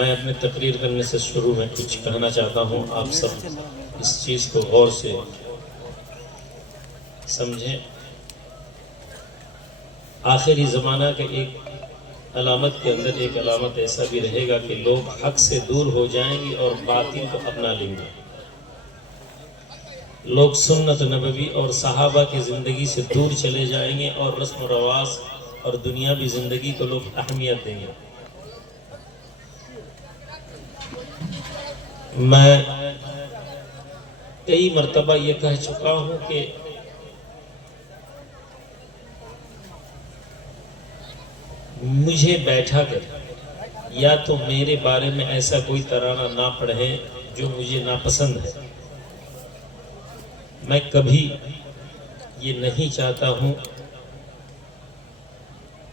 میں اپنی تقریر کرنے سے شروع میں کچھ کہنا چاہتا ہوں، آپ سب اس چیز کو غور سے سمجھیں۔ آخری زمانہ کے ایک علامت کے اندر ایک علامت ایسا بھی رہے گا کہ لوگ حق سے دور ہو جائیں گے اور باطل کو اپنا لیں گے۔ لوگ سنت نبوی اور صحابہ کی زندگی سے دور چلے جائیں گے اور رسم و رواج اور دنیاوی زندگی کو لوگ اہمیت دیں گے۔ میں کئی مرتبہ یہ کہہ چکا ہوں کہ مجھے بیٹھا کر یا تو میرے بارے میں ایسا کوئی ترانہ نہ پڑھیں جو مجھے ناپسند ہے۔ میں کبھی یہ نہیں چاہتا ہوں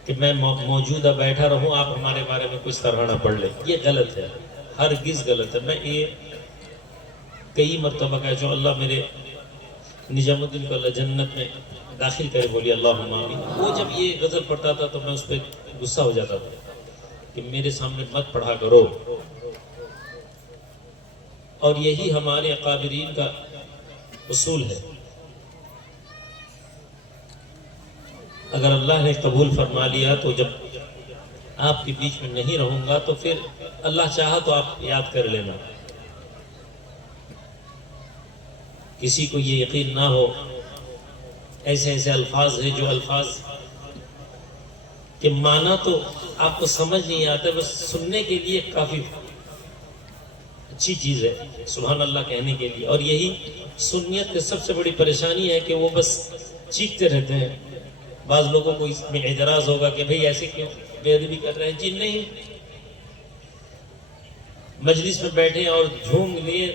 کہ میں موجودہ بیٹھا رہوں، آپ ہمارے بارے میں کچھ ترانہ پڑھ لیں، یہ غلط ہے، ہرگز غلط ہے۔ میں یہ کئی مرتبہ کہہ چکا، اللہ میرے نجام الدین کو اللہ جنت میں داخل کرے، بولی اللہم آمین۔ وہ جب یہ غزل پڑھتا تھا تو میں اس پہ غصہ ہو جاتا تھا کہ میرے سامنے مت پڑھا کرو۔ اور یہی ہمارے اکابرین کا اصول ہے۔ اگر اللہ نے قبول فرما لیا تو جب آپ کے بیچ میں نہیں رہوں گا تو پھر اللہ چاہا تو آپ یاد کر لینا۔ کسی کو یہ یقین نہ ہو، ایسے ایسے الفاظ ہیں جو الفاظ کہ معنی تو آپ کو سمجھ نہیں آتا، بس سننے کے لیے کافی اچھی چیز ہے سبحان اللہ کہنے کے لیے۔ اور یہی سنیت کی سب سے بڑی پریشانی ہے کہ وہ بس چیختے رہتے ہیں۔ بعض لوگوں کو اس میں اعتراض ہوگا کہ بھئی ایسے کیوں بے ادبی کر رہے ہیں؟ جی نہیں، مجلس میں بیٹھے اور جھوم لیے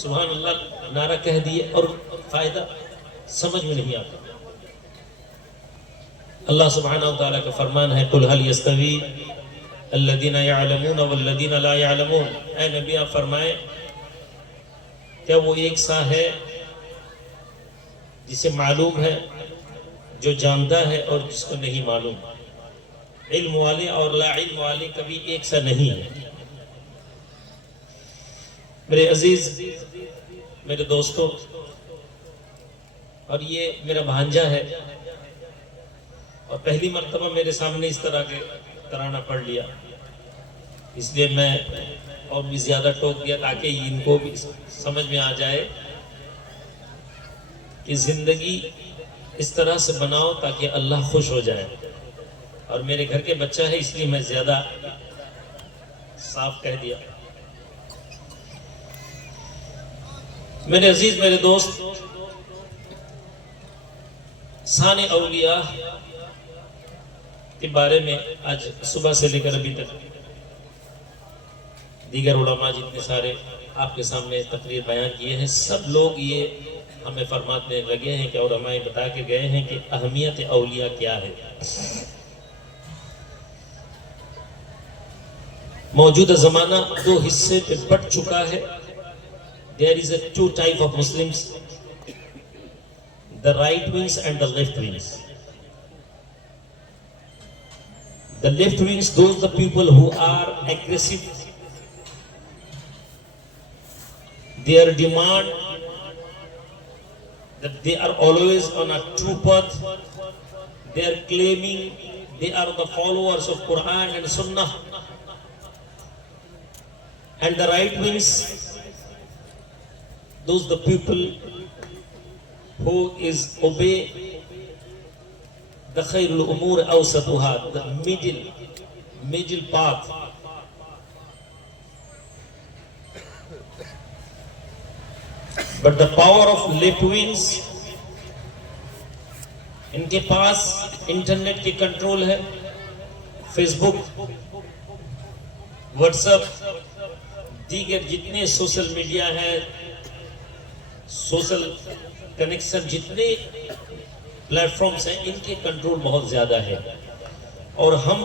سبحان اللہ نعرہ کہہ دیے اور فائدہ سمجھ میں نہیں آتا۔ اللہ سبحانہ وتعالیٰ کا فرمان ہے قُلْ هَلْ يَسْتَوِي الَّذِينَ يَعْلَمُونَ وَالَّذِينَ لَا يَعْلَمُونَ۔ اے نبی آپ فرمائیں کیا وہ ایک سا ہے جسے معلوم ہے، جو جانتا ہے اور جس کو نہیں معلوم؟ علم والے اور لا علم والے کبھی ایک سا نہیں ہے۔ میرے عزیز، میرے دوستوں، اور یہ میرا بھانجا ہے اور پہلی مرتبہ میرے سامنے اس طرح کے ترانہ پڑھ لیا، اس لیے میں اور بھی زیادہ ٹوک دیا تاکہ ان کو بھی سمجھ میں آ جائے کہ زندگی اس طرح سے بناؤ تاکہ اللہ خوش ہو جائے۔ اور میرے گھر کے بچہ ہے اس لیے میں زیادہ صاف کہہ دیا۔ میرے عزیز، میرے دوست، شان اولیاء کے بارے میں آج صبح سے لے کر ابھی تک دیگر علماء جتنے سارے آپ کے سامنے تقریر بیان کیے ہیں، سب لوگ یہ ہمیں فرمانے لگے ہیں کہ علماء بتا کے گئے ہیں کہ اہمیت اولیاء کیا ہے۔ موجودہ زمانہ دو حصے پہ بٹ چکا ہے۔ There is a two type of Muslims, the right wings and the left wings. The left wings, those the people who are aggressive, their demand that they are always on a true path, they are claiming they are the followers of Quran and Sunnah. And the right wings, those the people who is obey the khairul umur awsatuha, the middle path. But the power of left wings, ان کے پاس internet کی control ہے، face بک، what's app, دیگر جتنے social media ہے، social connection جتنے plate forms ہیں، ان کے control بہت زیادہ ہے۔ اور ہم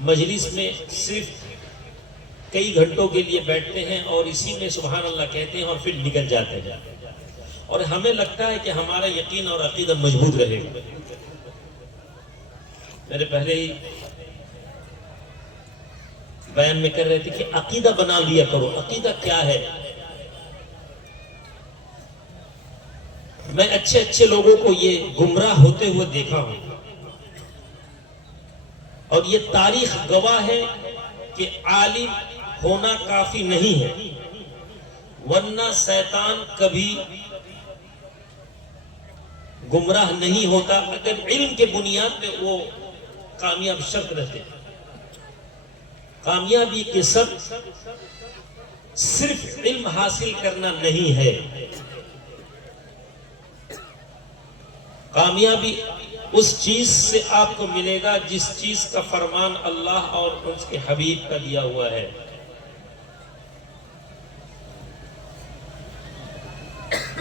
مجلس میں صرف کئی گھنٹوں کے لیے بیٹھتے ہیں اور اسی میں سبحان اللہ کہتے ہیں اور پھر نکل جاتے ہیں، اور ہمیں لگتا ہے کہ ہمارا یقین اور عقیدہ مضبوط رہے گا۔ میرے پہلے ہی بیان میں کر رہے تھے کہ عقیدہ بنا لیا کرو. عقیدہ کیا ہے؟ میں اچھے اچھے لوگوں کو یہ گمراہ ہوتے ہوئے دیکھا ہوں، اور یہ تاریخ گواہ ہے کہ عالم ہونا کافی نہیں ہے، ورنہ شیطان کبھی گمراہ نہیں ہوتا اگر علم کے بنیاد پہ وہ کامیاب شرط رہتے. کامیابی کے شرط صرف علم حاصل کرنا نہیں ہے. کامیابی اس چیز سے آپ کو ملے گا جس چیز کا فرمان اللہ اور اس کے حبیب کا دیا ہوا ہے.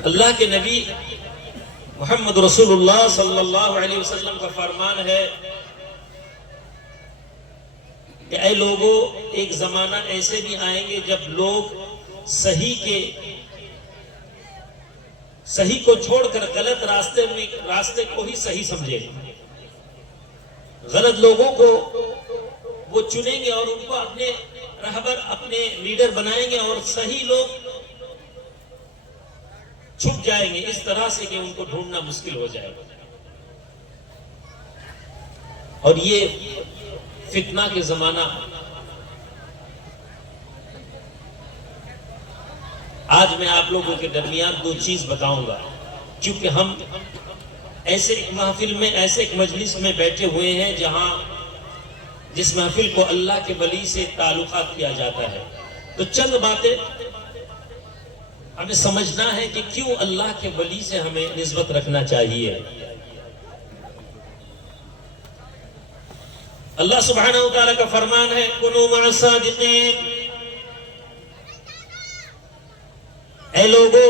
اللہ کے نبی محمد رسول اللہ صلی اللہ علیہ وسلم کا فرمان ہے کہ اے لوگوں، ایک زمانہ ایسے بھی آئیں گے جب لوگ صحیح کو چھوڑ کر غلط راستے کو ہی صحیح سمجھے گا. غلط لوگوں کو وہ چنیں گے اور ان کو اپنے رہبر، اپنے لیڈر بنائیں گے، اور صحیح لوگ چھپ جائیں گے اس طرح سے کہ ان کو ڈھونڈنا مشکل ہو جائے گا. اور یہ فتنہ کے زمانہ آج میں آپ لوگوں کے درمیان دو چیز بتاؤں گا، کیونکہ ہم ایسے ایک محفل میں، ایسے ایک مجلس میں بیٹھے ہوئے ہیں جس محفل کو اللہ کے ولی سے تعلقات کیا جاتا ہے. تو چند باتیں ہمیں سمجھنا ہے کہ کیوں اللہ کے ولی سے ہمیں نسبت رکھنا چاہیے. اللہ سبحانہ وتعالی کا فرمان ہے کُنُوا مَعَ الصَّادِقِينَ، اے لوگو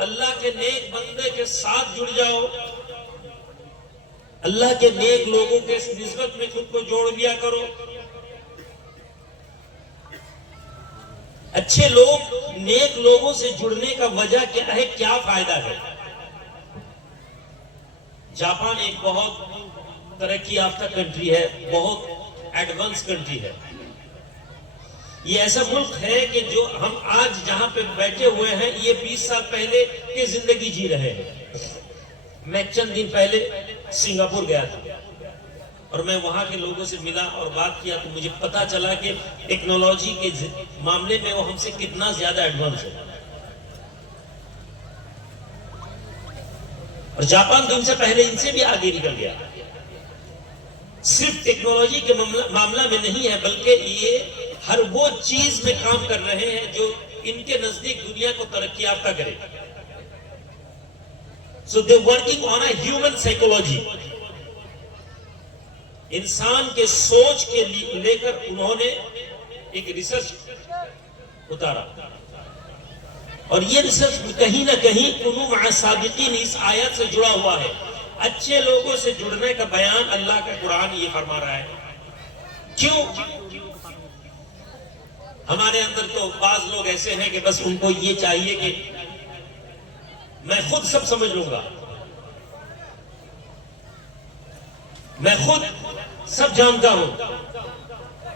اللہ کے نیک بندے کے ساتھ جڑ جاؤ، اللہ کے نیک لوگوں کے نسبت میں خود کو جوڑ لیا کرو. اچھے لوگ، نیک لوگوں سے جڑنے کا وجہ کیا ہے، کیا فائدہ ہے؟ جاپان ایک بہت ترقی یافتہ کنٹری ہے، بہت ایڈوانس کنٹری ہے. یہ ایسا ملک ہے کہ جو ہم آج جہاں پہ بیٹھے ہوئے ہیں یہ 20 سال پہلے کی زندگی جی رہے ہیں. میں چند دن پہلے سنگاپور گیا تھا اور میں وہاں کے لوگوں سے ملا اور بات کیا تو مجھے پتا چلا کہ ٹیکنالوجی کے معاملے میں وہ ہم سے کتنا زیادہ ایڈوانس ہے. اور جاپان تو ان سے پہلے ان سے بھی آگے نکل گیا. صرف ٹیکنالوجی کے معاملہ میں نہیں ہے بلکہ یہ ہر وہ چیز میں کام کر رہے ہیں جو ان کے نزدیک دنیا کو ترقی یافتہ کرے. So they're working on a human psychology. انسان کے سوچ کے لے کر انہوں نے ایک ریسرچ اتارا اور یہ ریسرچ کہیں نہ کہیں کُنُوا مَعَ الصَّادِقِينَ اس آیت سے جڑا ہوا ہے. اچھے لوگوں سے جڑنے کا بیان اللہ کا قرآن یہ فرما رہا ہے. کیوں؟ ہمارے اندر تو بعض لوگ ایسے ہیں کہ بس ان کو یہ چاہیے کہ میں خود سب سمجھ لوں گا، میں خود سب جانتا ہوں،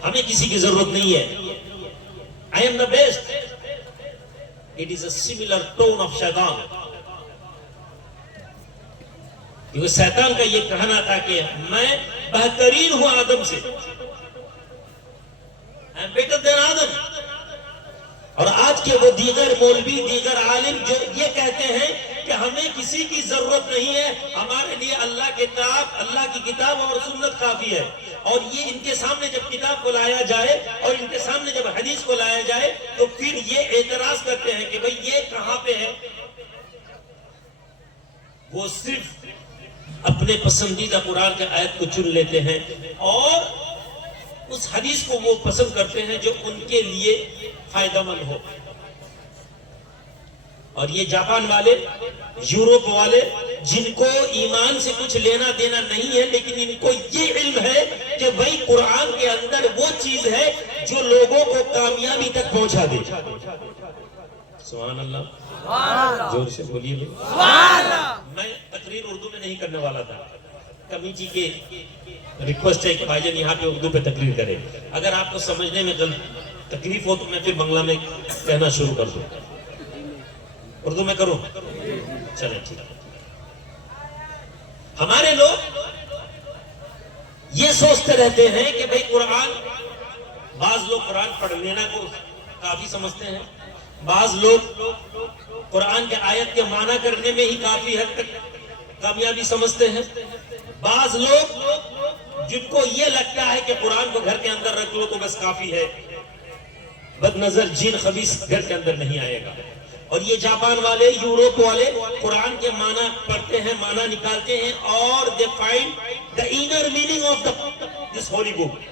ہمیں کسی کی ضرورت نہیں ہے. I am the best. It is a similar tone of شیطان. کیونکہ شیطان کا یہ کہنا تھا کہ میں بہترین ہوں آدم سے. I am better than آدم. اور آج کے وہ دیگر مولوی، دیگر عالم جو یہ کہتے ہیں کہ ہمیں کسی کی ضرورت نہیں ہے، ہمارے لیے اللہ کی کتاب اور سنت کافی ہے. اور یہ ان کے سامنے جب کتاب کو لایا جائے اور ان کے سامنے جب حدیث کو لایا جائے تو پھر یہ اعتراض کرتے ہیں کہ بھئی یہ کہاں پہ ہے. وہ صرف اپنے پسندیدہ قرآن کے آیت کو چن لیتے ہیں اور اس حدیث کو وہ پسند کرتے ہیں جو ان کے لیے فائدہ مند ہو. اور یہ جاپان والے، یورپ والے، جن کو ایمان سے کچھ لینا دینا نہیں ہے لیکن ان کو یہ علم ہے کہ بھئی قرآن کے اندر وہ چیز ہے جو لوگوں کو کامیابی تک پہنچا دے. سبحان اللہ، زور سے بولیے. میں تقریر اردو میں نہیں کرنے والا تھا کمیٹی کے ریکویسٹ ہے کہ بھائی جان یہاں پہ اردو پہ تقریر کرے. اگر آپ کو سمجھنے میں تکلیف ہو تو میں پھر بنگلہ میں کہنا شروع کر دوں. اردو میں کروں؟ چلیں ٹھیک ہے. ہمارے لوگ یہ سوچتے رہتے ہیں کہ بھئی قرآن، بعض لوگ قرآن پڑھ لینا کو کافی سمجھتے ہیں، بعض لوگ قرآن کے آیت کے معنی کرنے میں ہی کافی حد تک کامیابی سمجھتے ہیں، بعض لوگ جن کو یہ لگتا ہے کہ قرآن کو گھر کے اندر رکھ لو تو بس کافی ہے، بد نظر جن خبیث گھر کے اندر نہیں آئے گا. اور یہ جاپان والے، یوروپ والے قرآن کے معنی پڑھتے ہیں، معنی نکالتے ہیں اور they find the inner meaning of this holy book.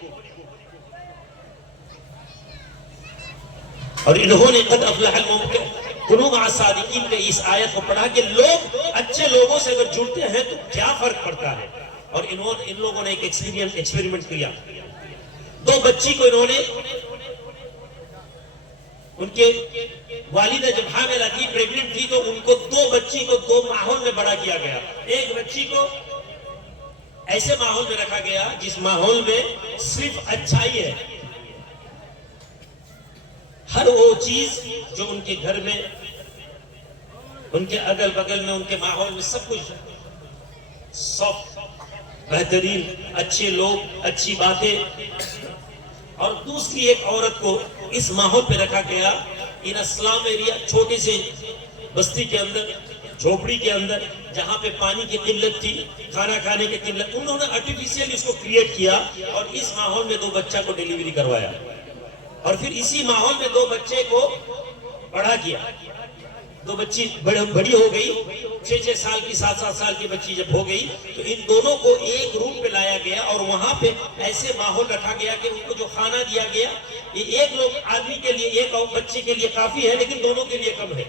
اور انہوں نے قد افلح المؤمنون مع الصادقین کے اس آیت کو پڑھا کہ لوگ اچھے لوگوں سے اگر جڑتے ہیں تو کیا فرق پڑتا ہے. اور ان لوگوں نے ایک ایکسپیریمنٹ کیا. 2 بچی کو انہوں نے، ان کے والدہ جب حاملہ تھی، پریگننٹ تھی، تو ان کو 2 بچی کو 2 ماحول میں بڑا کیا گیا. ایک بچی کو ایسے ماحول میں رکھا گیا جس ماحول میں صرف اچھائی ہے، ہر وہ چیز جو ان کے گھر میں، ان کے اگل بگل میں، ان کے ماحول میں سب کچھ سافٹ، بہترین، اچھے لوگ، اچھی باتیں. اور دوسری ایک عورت کو اس ماحول پہ رکھا گیا ان اسلام ایریا، چھوٹے سے بستی کے اندر، جھوپڑی کے اندر، جہاں پہ پانی کی قلت تھی، کھانا کھانے کی قلت. انہوں نے آرٹیفیشیل اس کو کریٹ کیا اور اس ماحول میں 2 بچہ کو ڈیلیوری کروایا اور پھر اسی ماحول میں 2 بچے کو بڑا کیا. 2 بچی بڑی ہو گئی، 6 سال کی، 7 سال کی بچی جب ہو گئی تو ان دونوں کو ایک روم پہ لایا گیا اور وہاں پہ ایسے ماحول رکھا گیا کہ ان کو جو کھانا دیا گیا یہ ایک لوگ آدمی کے لیے، ایک بچے کے لیے کافی ہے لیکن دونوں کے لیے کم ہے.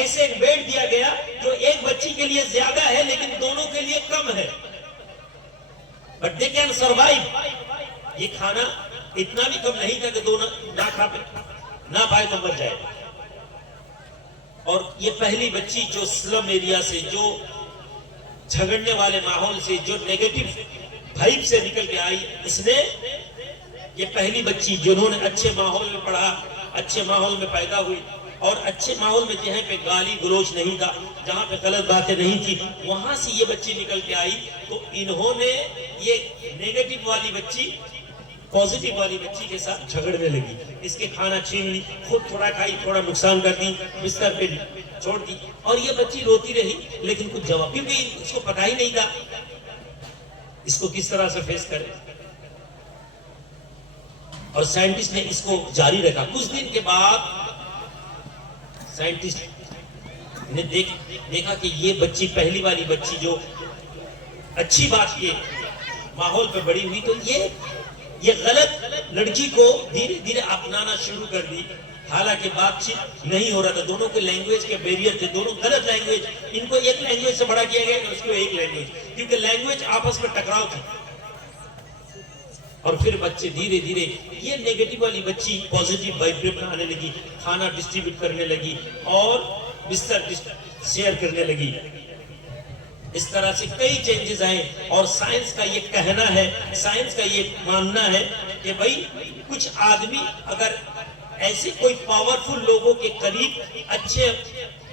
ایسے ایک بیڈ دیا گیا جو ایک بچی کے لیے زیادہ ہے لیکن دونوں کے لیے کم ہے. But they can survive. یہ کھانا اتنا بھی کم نہیں تھا کہ دونوں نہ پائے تو مر جائے. اور یہ پہلی بچی جو سلم ایریا سے، جو جھگڑنے والے ماحول سے، جو نیگیٹو بھائب سے نکل کے آئی، اس نے، یہ پہلی بچی جنہوں نے اچھے ماحول میں پڑھا، اچھے ماحول میں پیدا ہوئی اور اچھے ماحول میں جہاں پہ گالی گلوچ نہیں تھا، جہاں پہ غلط باتیں نہیں تھی، وہاں سے یہ بچی نکل کے آئی تو انہوں نے یہ نیگیٹو والی بچی پازیٹیو والی بچی کے ساتھ جھگڑنے لگی. اس کے کھانا چھین لی، خود تھوڑا کھائی، تھوڑا نقصان کر دی، بستر پہ چھوڑ دی اور یہ بچی روتی رہی لیکن کچھ جواب، کیونکہ اس کو پتہ ہی نہیں تھا اس کو کس طرح سے فیس کرے. اور سائنٹسٹ نے اس کو جاری رکھا. کچھ دن کے بعد سائنٹسٹ نے دیکھا کہ یہ بچی، پہلی والی بچی جو اچھی بات کے ماحول پہ بڑی ہوئی، تو یہ غلط لڑکی کو دھیرے دھیرے اپنانا شروع کر دی. حالانکہ بات چیت نہیں ہو رہا تھا، دونوں کے لینگویج کے بیریئر تھے، دونوں غلط لینگویج. ان کو ایک لینگویج سے بڑا کیا گیا اور اس کو ایک لینگویج، کیونکہ لینگویج آپس میں ٹکراؤ تھی. اور پھر بچے دھیرے دھیرے، یہ نیگیٹو والی بچی پازیٹیو وائبریشن آنے لگی، کھانا ڈسٹریبیوٹ کرنے لگی اور بستر شیئر کرنے لگی. اس طرح سے کئی چینجز آئے. اور سائنس کا یہ کہنا ہے، سائنس کا یہ ماننا ہے کہ بھئی کچھ آدمی اگر ایسے کوئی پاورفل لوگوں کے قریب، اچھے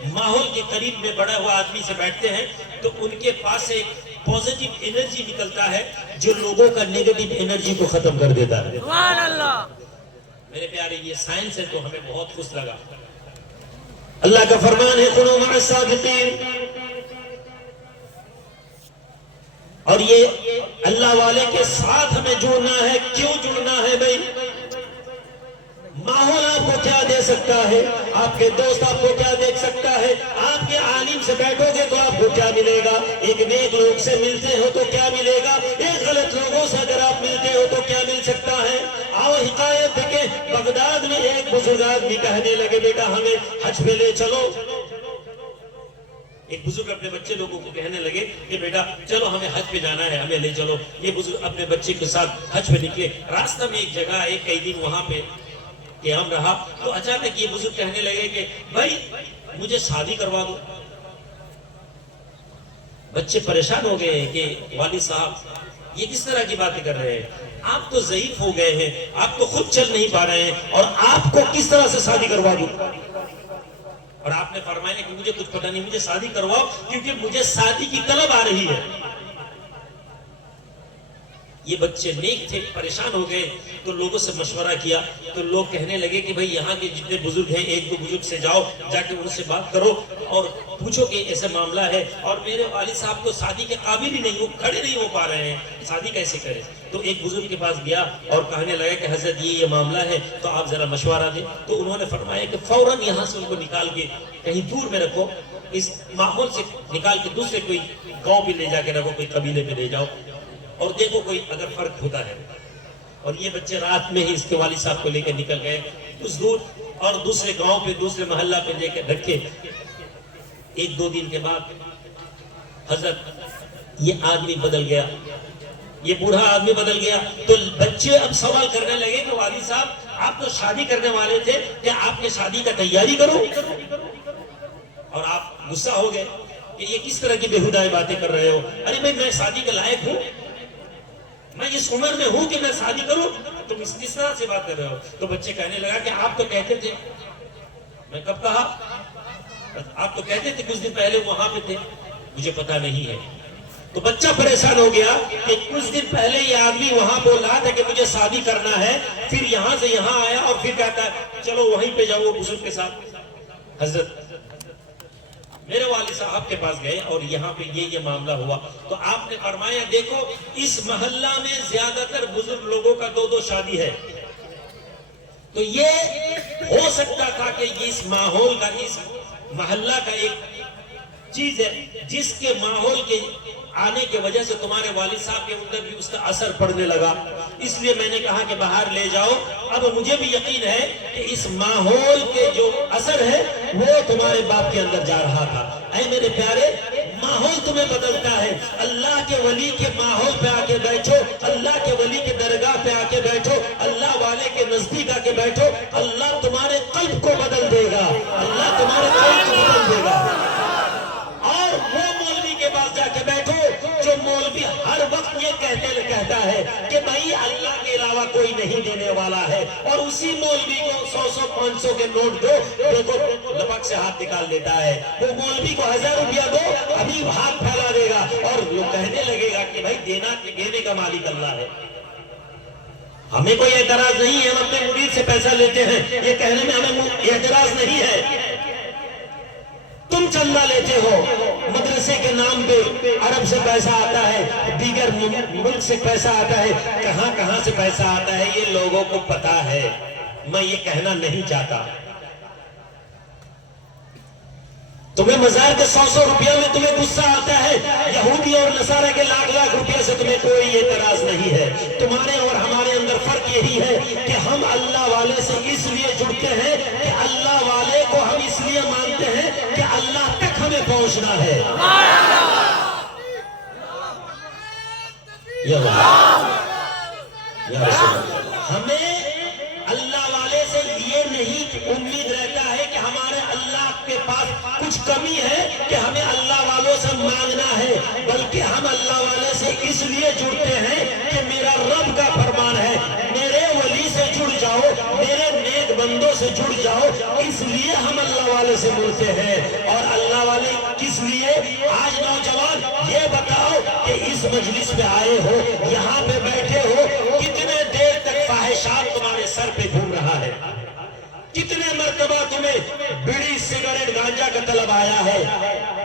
ماحول کے قریب میں بڑا ہوا آدمی سے بیٹھتے ہیں تو ان کے پاس سے پازیٹیو انرجی نکلتا ہے جو لوگوں کا نیگیٹو انرجی کو ختم کر دیتا ہے. سبحان اللہ. میرے پیارے، یہ سائنس ہے تو ہمیں بہت خوش لگا. اللہ کا فرمان ہے کونوا مع الصادقین. اور یہ اللہ والے کے ساتھ ہمیں جڑنا ہے. کیوں جڑنا ہے بھائی؟ ماحول آپ کو کیا دے سکتا ہے؟ آپ کے دوست آپ کو کیا دیکھ سکتا ہے؟ آپ کے عالم سے بیٹھو گے تو آپ کو کیا ملے گا؟ ایک نیک لوگ سے ملتے ہو تو کیا ملے گا؟ ایک غلط لوگوں سے اگر آپ ملتے ہو تو کیا مل سکتا ہے؟ آؤ حکایت دیکھیں. بغداد میں ایک بزرگ آدمی کہنے لگے بیٹا ہمیں حج پہ لے چلو. ایک بزرگ اپنے بچے لوگوں کو کہنے لگے کہ بیٹا چلو ہمیں حج پہ جانا ہے، ہمیں لے چلو. یہ بزرگ اپنے بچے کے ساتھ حج پہ نکلے. راستہ میں ایک جگہ ہے، کئی دن وہاں پہ قیام رہا تو اچانک یہ بزرگ کہنے لگے کہ بھائی مجھے شادی کروا دو. بچے پریشان ہو گئے ہیں کہ والد صاحب یہ کس طرح کی باتیں کر رہے ہیں، آپ تو ضعیف ہو گئے ہیں، آپ تو خود چل نہیں پا رہے ہیں، اور آپ کو کس طرح سے شادی کروا دوں؟ اور آپ نے فرمایا کہ مجھے کچھ پتہ نہیں، مجھے شادی کرواؤ کیونکہ مجھے شادی کی طلب آ رہی ہے۔ یہ بچے نیک تھے، پریشان ہو گئے تو لوگوں سے مشورہ کیا، تو لوگ کہنے لگے کہ بھئی یہاں کے جتنے بزرگ ہیں ایک دو بزرگ سے جاؤ، جا کے ان سے بات کرو اور پوچھو کہ ایسا معاملہ ہے، اور میرے والد صاحب تو شادی کے قابل ہی نہیں، وہ کھڑے نہیں ہو پا رہے ہیں، شادی کیسے کرے؟ تو ایک بزرگ کے پاس گیا اور کہنے لگا کہ حضرت یہ معاملہ ہے تو آپ ذرا مشورہ دیں۔ تو انہوں نے فرمایا کہ فوراً یہاں سے ان کو نکال کے کہیں دور میں رکھو، اس ماحول سے نکال کے دوسرے کوئی گاؤں پہ لے جا کے رکھو، کوئی قبیلے پہ لے جاؤ اور دیکھو کوئی اگر فرق ہوتا ہے۔ اور یہ بچے رات میں ہی اس کے والد صاحب کو لے کے نکل گئے کچھ دور اور دوسرے گاؤں پہ دوسرے محلہ پہ لے کے رکھے۔ ایک دو دن کے بعد حضرت یہ آدمی بدل گیا، یہ بوڑھا آدمی بدل گیا، تو بچے اب سوال کرنے لگے کہ والد صاحب آپ تو شادی کرنے والے تھے، کہ آپ نے شادی کا تیاری کرو؟ اور آپ غصہ ہو گئے کہ یہ کس طرح کی بےہودہ باتیں کر رہے ہو؟ ارے بھائی میں شادی کے لائق ہوں، میں اس عمر میں ہوں کہ میں شادی کروں، تم اس کس طرح سے بات کر رہے ہو؟ تو بچے کہنے لگا کہ آپ تو کہتے تھے۔ میں کب کہا؟ آپ تو کہتے تھے کچھ دن پہلے وہاں پہ تھے، مجھے پتا نہیں ہے۔ تو بچہ پریشان ہو گیا کہ کچھ دن پہلے یہ آدمی وہاں بول رہا تھا کہ مجھے شادی کرنا ہے، پھر یہاں سے یہاں آیا اور پھر کہتا ہے چلو وہیں پہ جاؤ بزرگ کے ساتھ۔ حضرت میرے والد صاحب کے پاس گئے اور یہاں پہ یہ معاملہ ہوا، تو آپ نے فرمایا دیکھو اس محلہ میں زیادہ تر بزرگ لوگوں کا دو دو شادی ہے، تو یہ ہو سکتا تھا کہ اس ماحول کا، اس محلہ کا ایک چیز ہے جس کے ماحول کے آنے کے وجہ سے تمہارے والد صاحب کے اندر بھی اس کا اثر پڑنے لگا، اس لیے میں نے کہا کہ باہر لے جاؤ۔ اب مجھے بھی یقین ہے کہ اس ماحول کے جو اثر ہے وہ تمہارے باپ کے اندر جا رہا تھا۔ اے میرے پیارے، ماحول تمہیں بدلتا ہے، اللہ کے ولی کے ماحول پہ آ کے بیٹھو، اللہ کے ولی کے درگاہ پہ آ کے بیٹھو، اللہ والے کے نزدیک آ کے بیٹھو، اللہ تمہارے قلب کو بدل دے گا، اللہ تمہارے قلب کو بدل دے گا۔ اور وہ مولوی کے پاس جا کے بیٹھو جو مولوی ہر وقت یہ کہتا ہے کہ بھائی اللہ کے علاوہ کوئی نہیں دینے والا ہے، اور اسی مولوی کو 100 500 کے نوٹ دو، دیکھو لپک سے ہاتھ نکال دیتا ہے، وہ مولوی کو 1000 روپیہ دو ابھی ہاتھ پھیلا دے گا، اور وہ کہنے لگے گا کہ بھائی دینے کا مالک اللہ ہے۔ ہمیں کوئی اعتراض نہیں ہے، ہم اپنے مرید سے پیسہ لیتے ہیں، یہ کہنے میں ہمیں اعتراض نہیں ہے۔ تم چندہ لیتے ہو، مدرسے کے نام پہ عرب سے پیسہ آتا ہے، دیگر ملک سے پیسہ آتا ہے، کہاں کہاں سے پیسہ آتا ہے یہ لوگوں کو پتا ہے، میں یہ کہنا نہیں چاہتا۔ تمہیں مزار کے 100 روپیہ میں تمہیں غصہ آتا ہے، یہودی اور نصارہ کے لاکھ روپیہ سے تمہیں کوئی اعتراض نہیں ہے۔ تمہارے اور ہمارے اندر فرق یہی ہے کہ ہم اللہ والے سے اس لیے جڑتے ہیں کہ اللہ والے کو ہم اس لیے مانتے ہیں کہ اللہ تک ہمیں پہنچنا ہے۔ یا رسول اللہ، ہمیں اللہ والے سے یہ نہیں امید رہتا ہے کہ ہمارے اللہ کے پاس کچھ کمی ہے کہ ہمیں اللہ والوں سے مانگنا ہے، بلکہ ہم اللہ والے سے اس لیے جڑتے ہیں کہ میرا رب کا فرمان ہے میرے ولی سے جڑ جاؤ، میرے نیک بندوں سے جڑ جاؤ، اس لیے ہم اللہ والے سے ملتے ہیں۔ اور اللہ والے کس لیے؟ آج نوجوان یہ بتاؤ کہ اس مجلس میں آئے ہو، یہاں پہ بیٹھے ہو، کتنے دیر تک فاحشات تمہارے سر پہ گھوم رہا ہے؟ کتنے مرتبہ تمہیں بیڑی سگریٹ گانجا کا طلب آیا ہے؟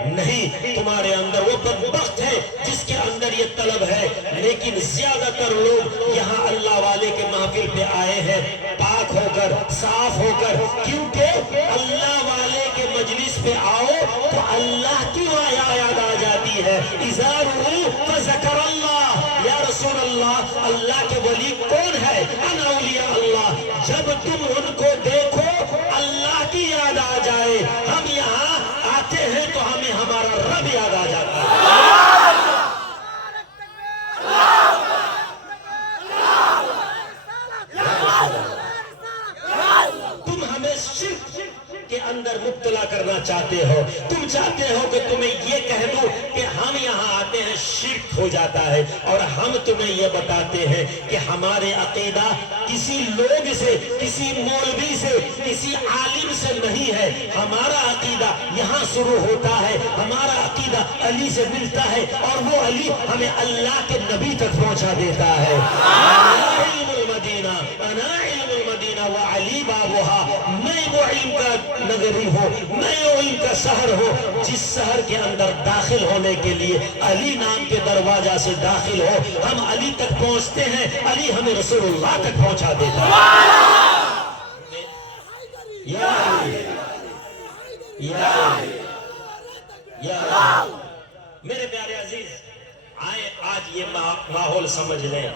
نہیں، تمہارے اندر وہ بدبخت ہے جس کے اندر یہ طلب ہے، لیکن زیادہ تر لوگ یہاں اللہ والے کے محفل پہ آئے ہیں پاک ہو کر، صاف ہو کر، کیونکہ اللہ والے کے مجلس پہ آؤ تو اللہ کی یاد آ جاتی ہے۔ اذا رؤوا فذکر اللہ، یا رسول اللہ، اللہ کے ولی کون ہے؟ انا اولیاء اللہ، جب تم ان کو دیکھو اللہ کی یاد آ جائے، ہم یہاں آتے ہیں تو ہمیں ہمارا رب یاد آ جاتا ہے۔ تم ہمیں شرک کے اندر اندر مبتلا کرنا چاہتے ہو. تم چاہتے ہو کہ تمہیں یہ کہہ دوں کہ ہم یہاں آتے ہیں شرک ہو جاتا ہے, اور ہم تمہیں یہ بتاتے ہیں کہ ہمارے عقیدہ کسی لوگ سے, کسی مولوی سے, کسی عالم سے نہیں ہے. ہمارا عقیدہ یہاں شروع ہوتا ہے. ہمارا عقیدہ علی سے ملتا ہے, اور وہ علی ہمیں اللہ کے نبی تک پہنچا دیتا ہے. انا علم المدینہ, انا علم المدینہ وعلی بابها. میں وہ علم کا نگری ہوں, میں وہ علم کا شہر ہوں جس شہر کے اندر داخل ہونے کے لیے علی نام کے دروازہ سے داخل ہو. ہم علی تک پہنچتے ہیں, علی ہمیں رسول اللہ تک پہنچا دیتا ہے. یا علی, یا علی, یا علی. میرے پیارے عزیز, آئے آج یہ ماحول سمجھ لیں,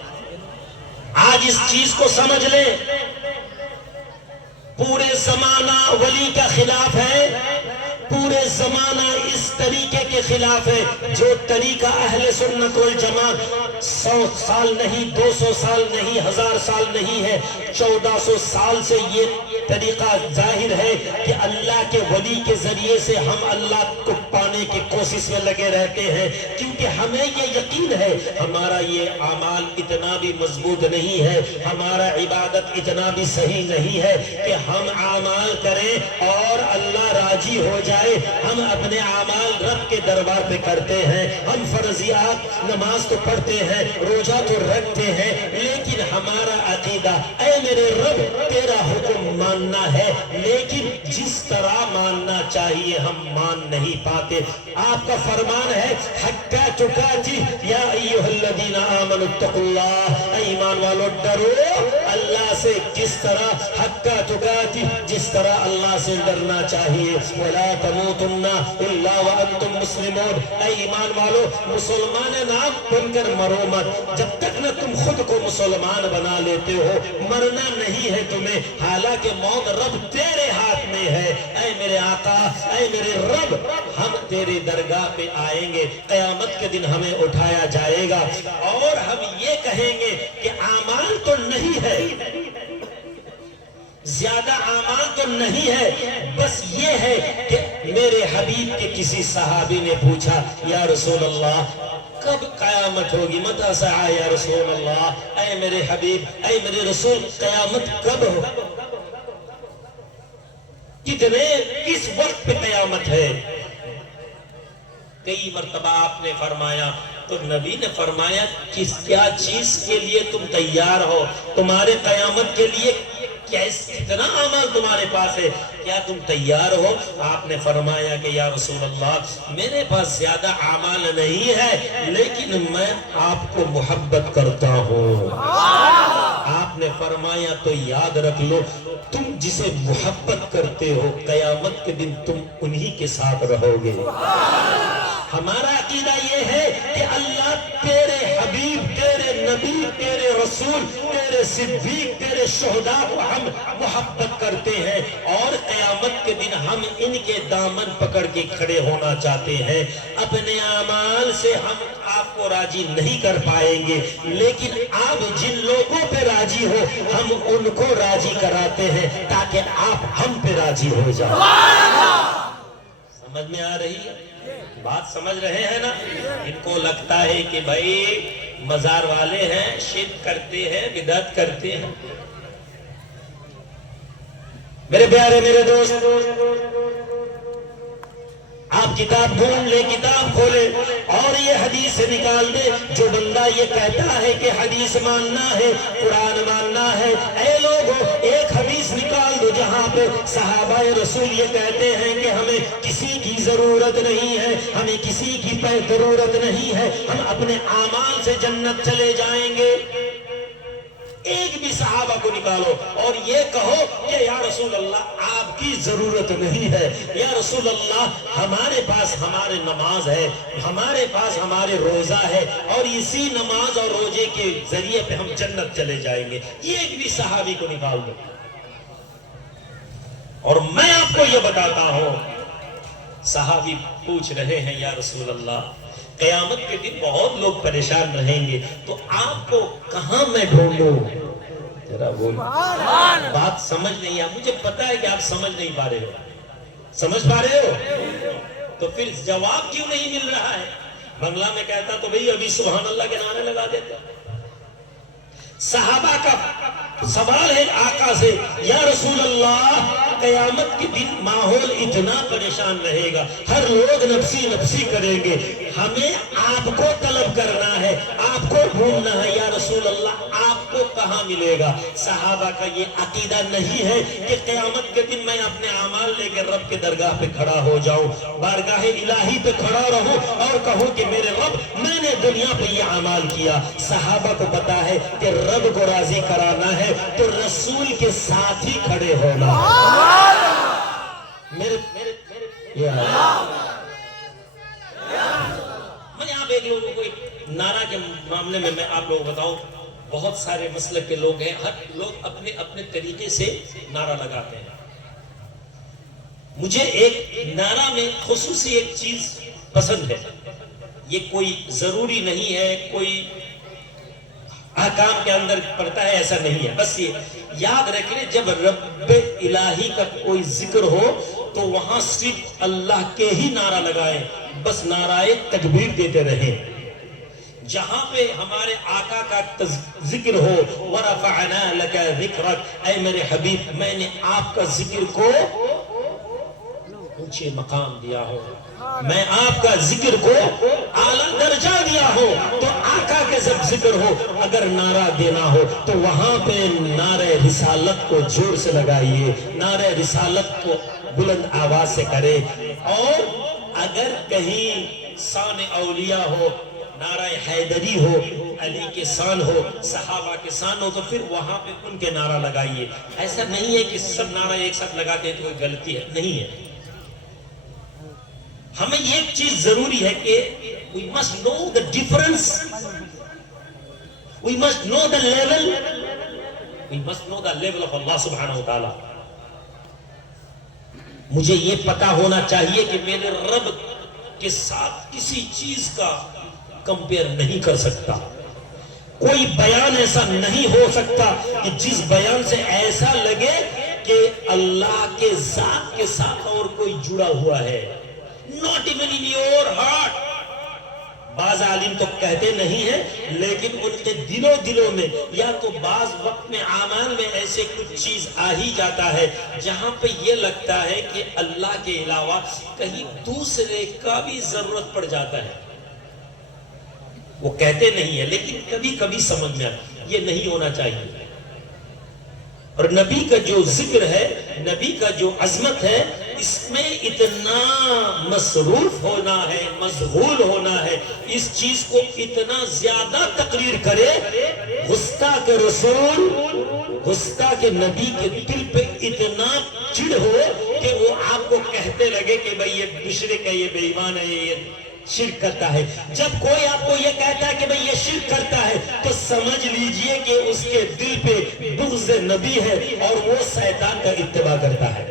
آج اس چیز کو سمجھ لیں. پورے زمانہ ولی کا خلاف ہے, پورے زمانہ اس طریقے کے خلاف ہے جو طریقہ اہل سنت والجماعت 100 سال نہیں, 200 سال نہیں, 1000 سال نہیں ہے, 1400 سال سے یہ طریقہ ظاہر ہے کہ اللہ کے ولی کے ذریعے سے ہم اللہ کو پانے کی کوشش میں لگے رہتے ہیں. کیونکہ ہمیں یہ یقین ہے ہمارا یہ اعمال اتنا بھی مضبوط نہیں ہے, ہمارا عبادت اتنا بھی صحیح نہیں ہے کہ ہم اعمال کریں اور اللہ راضی ہو جائے. ہم اپنے اعمال رب کے دربار پہ کرتے ہیں, ہم فرضیات نماز تو پڑھتے ہیں, روزہ تو رکھتے ہیں, لیکن ہمارا عقیدہ اے میرے رب تیرا حکم ماننا ہے, لیکن جس طرح ماننا چاہیے ہم مان نہیں پاتے. آپ کا فرمان ہے حقا تقاتی یا ایھا الذین آمنوا اتقوا اللہ, ایمان والو ڈرو اللہ سے جس طرح حقا تقاتی, جس طرح اللہ سے ڈرنا چاہیے. ولا تموتن الا وانتم مسلمون, اے ایمان والو مسلمان نام بن کر مرو مت جب تک نہ تم خود کو مسلمان بنا لیتے ہو. مرنا نہیں ہے تمہیں, حالانکہ موت رب تیرے ہاتھ میں ہے. اے میرے آقا, اے میرے رب, ہم تیرے درگاہ پہ آئیں گے, قیامت کے دن ہمیں اٹھایا جائے گا اور ہم یہ کہیں گے کہ اعمال تو نہیں ہے, زیادہ اعمال تو نہیں ہے, بس یہ ہے کہ میرے حبیب کے کسی صحابی نے پوچھا یا رسول اللہ کب قیامت ہوگی, متی ساعہ یا رسول اللہ, اے میرے حبیب, اے میرے رسول, قیامت کب ہو, کتنے کس وقت پہ قیامت ہے. کئی مرتبہ آپ نے فرمایا تو نبی نے فرمایا کس کیا چیز کے لیے تم تیار ہو, تمہارے قیامت کے لیے کتنا عمل تمہارے پاس ہے, کیا تم تیار ہو. آپ نے فرمایا کہ یا رسول اللہ میرے پاس زیادہ اعمال نہیں ہے, لیکن میں آپ کو محبت کرتا ہوں. آپ نے فرمایا تو یاد رکھ لو, تم جسے محبت کرتے ہو قیامت کے دن تم انہی کے ساتھ رہو گے. ہمارا عقیدہ یہ ہے کہ اللہ تیرے حبیب, تیرے نبی, تیرے رسول, تیرے صدیق, تیرے شہداء کو ہم محبت کرتے ہیں, اور قیامت کے دن ہم ان کے دامن پکڑ کے کھڑے ہونا چاہتے ہیں. اپنے اعمال سے ہم آپ کو راضی نہیں کر پائیں گے, لیکن آپ جن لوگوں پہ راضی ہو ہم ان کو راضی کراتے ہیں تاکہ آپ ہم پہ راضی ہو جائیں. سمجھ میں آ رہی ہے بات, سمجھ رہے ہیں نا. ان کو لگتا ہے کہ بھائی مزار والے ہیں, شرک کرتے ہیں, بدعت کرتے ہیں. میرے پیارے, میرے دوست, آپ کتاب ڈھونڈ لیں, کتاب کھولے اور یہ حدیث سے نکال دے. جو بندہ یہ کہتا ہے کہ حدیث ماننا ہے, قرآن ماننا ہے, اے لوگوں ایک حدیث نکال دو جہاں پہ صحابہ رسول یہ کہتے ہیں کہ ہمیں کسی کی ضرورت نہیں ہے, ہمیں کسی کی ضرورت نہیں ہے, ہم اپنے اعمال سے جنت چلے جائیں گے. ایک بھی صحابہ کو نکالو اور یہ کہو کہ یا رسول اللہ آپ کی ضرورت نہیں ہے, یا رسول اللہ ہمارے پاس ہمارے نماز ہے, ہمارے پاس ہمارے روزہ ہے, اور اسی نماز اور روزے کے ذریعے پہ ہم جنت چلے جائیں گے. یہ ایک بھی صحابی کو نکال دو. اور میں آپ کو یہ بتاتا ہوں, صحابی پوچھ رہے ہیں یا رسول اللہ قیامت کے دن بہت لوگ پریشان رہیں گے, تو آپ کو کہاں میں ڈھونڈوں. ذرا بول, بات سمجھ نہیں آ, مجھے پتا ہے کہ آپ سمجھ نہیں پا رہے ہو. سمجھ پا رہے ہو؟ تو پھر جواب کیوں نہیں مل رہا ہے؟ بنگلہ میں کہتا تو بھئی ابھی سبحان اللہ کے نعرے لگا دیتے. صحابہ کا سوال ہے آقا سے، یا رسول اللہ قیامت کے دن ماحول اتنا پریشان رہے گا، ہر لوگ نفسی نفسی کریں گے، ہمیں آپ کو طلب کرنا ہے، آپ کو ڈھونڈنا ہے، یا رسول اللہ آپ کو کہاں ملے گا؟ صحابہ کا یہ عقیدہ نہیں ہے کہ قیامت کے دن میں اپنے اعمال لے کر رب کے درگاہ پہ کھڑا ہو جاؤں، بارگاہ الہی پہ کھڑا رہوں اور کہوں کہ میرے رب میں نے دنیا پہ یہ اعمال کیا. صحابہ کو پتا ہے کہ رب کو راضی کرانا ہے تو رسول کے ساتھ ہی کھڑے ہونا. میں یہاں پہ ایک لوگوں کو ایک نعرہ کے معاملے میں آپ لوگوں کو بتاؤں، بہت سارے مسلک کے لوگ ہیں، ہر لوگ اپنے اپنے طریقے سے نعرہ لگاتے ہیں. مجھے ایک نعرہ میں خصوصی ایک چیز پسند ہے، یہ کوئی ضروری نہیں ہے، کوئی احکام کے اندر پڑتا ہے، ایسا نہیں ہے. بس یہ یاد رکھ لیں جب رب الہی کا کوئی ذکر ہو تو وہاں صرف اللہ کے ہی نعرہ لگائیں، بس نعرہ تکبیر دیتے رہیں. جہاں پہ ہمارے آقا کا ذکر ہو، وَرَفَعْنَا لَكَ ذِكْرَكَ، اے میرے حبیب میں نے آپ کا ذکر کو اونچے مقام دیا ہو، میں آپ کا ذکر کو اعلیٰ درجہ دیا ہو، تو آقا کے جب ذکر ہو اگر نعرہ دینا ہو تو وہاں پہ نعرہ رسالت کو زور سے لگائیے، نعرہ رسالت کو بلند آواز سے کرے. اور اگر کہیں شان اولیاء ہو، نعرہ حیدری ہو، علی کے شان ہو، صحابہ کے شان ہو، تو پھر وہاں پہ ان کے نعرہ لگائیے. ایسا نہیں ہے کہ سب نعرہ ایک ساتھ لگاتے ہیں تو کوئی غلطی ہے، نہیں ہے. ہمیں یہ چیز ضروری ہے کہ we must know the difference, we must know the level, we must know the level of Allah سبحانہ وتعالی. مجھے یہ پتا ہونا چاہیے کہ میرے رب کے ساتھ کسی چیز کا کمپیئر نہیں کر سکتا. کوئی بیان ایسا نہیں ہو سکتا کہ جس بیان سے ایسا لگے کہ اللہ کے ذات کے ساتھ اور کوئی جڑا ہوا ہے. Not even in your heart. بعض عالم تو کہتے نہیں ہیں لیکن ان کے دلوں میں یا تو بعض وقت میں اعمال میں ایسے کچھ چیز آ ہی جاتا ہے جہاں پہ یہ لگتا ہے کہ اللہ کے علاوہ کہیں دوسرے کا بھی ضرورت پڑ جاتا ہے. وہ کہتے نہیں ہیں لیکن کبھی کبھی سمجھ میں یہ نہیں ہونا چاہیے. اور نبی کا جو ذکر ہے، نبی کا جو عظمت ہے، اس میں اتنا مصروف ہونا ہے، مشغول ہونا ہے، اس چیز کو اتنا زیادہ تقریر کرے، گستاخ رسول گستاخ نبی کے دل پہ اتنا چڑ ہو کہ وہ آپ کو کہتے لگے کہ بھئی یہ مشرک ہے، یہ بے ایمان ہے، یہ شرک کرتا ہے. جب کوئی آپ کو یہ کہتا ہے کہ بھئی یہ شرک کرتا ہے تو سمجھ لیجئے کہ اس کے دل پہ بغض نبی ہے اور وہ شیطان کا اتباع کرتا ہے.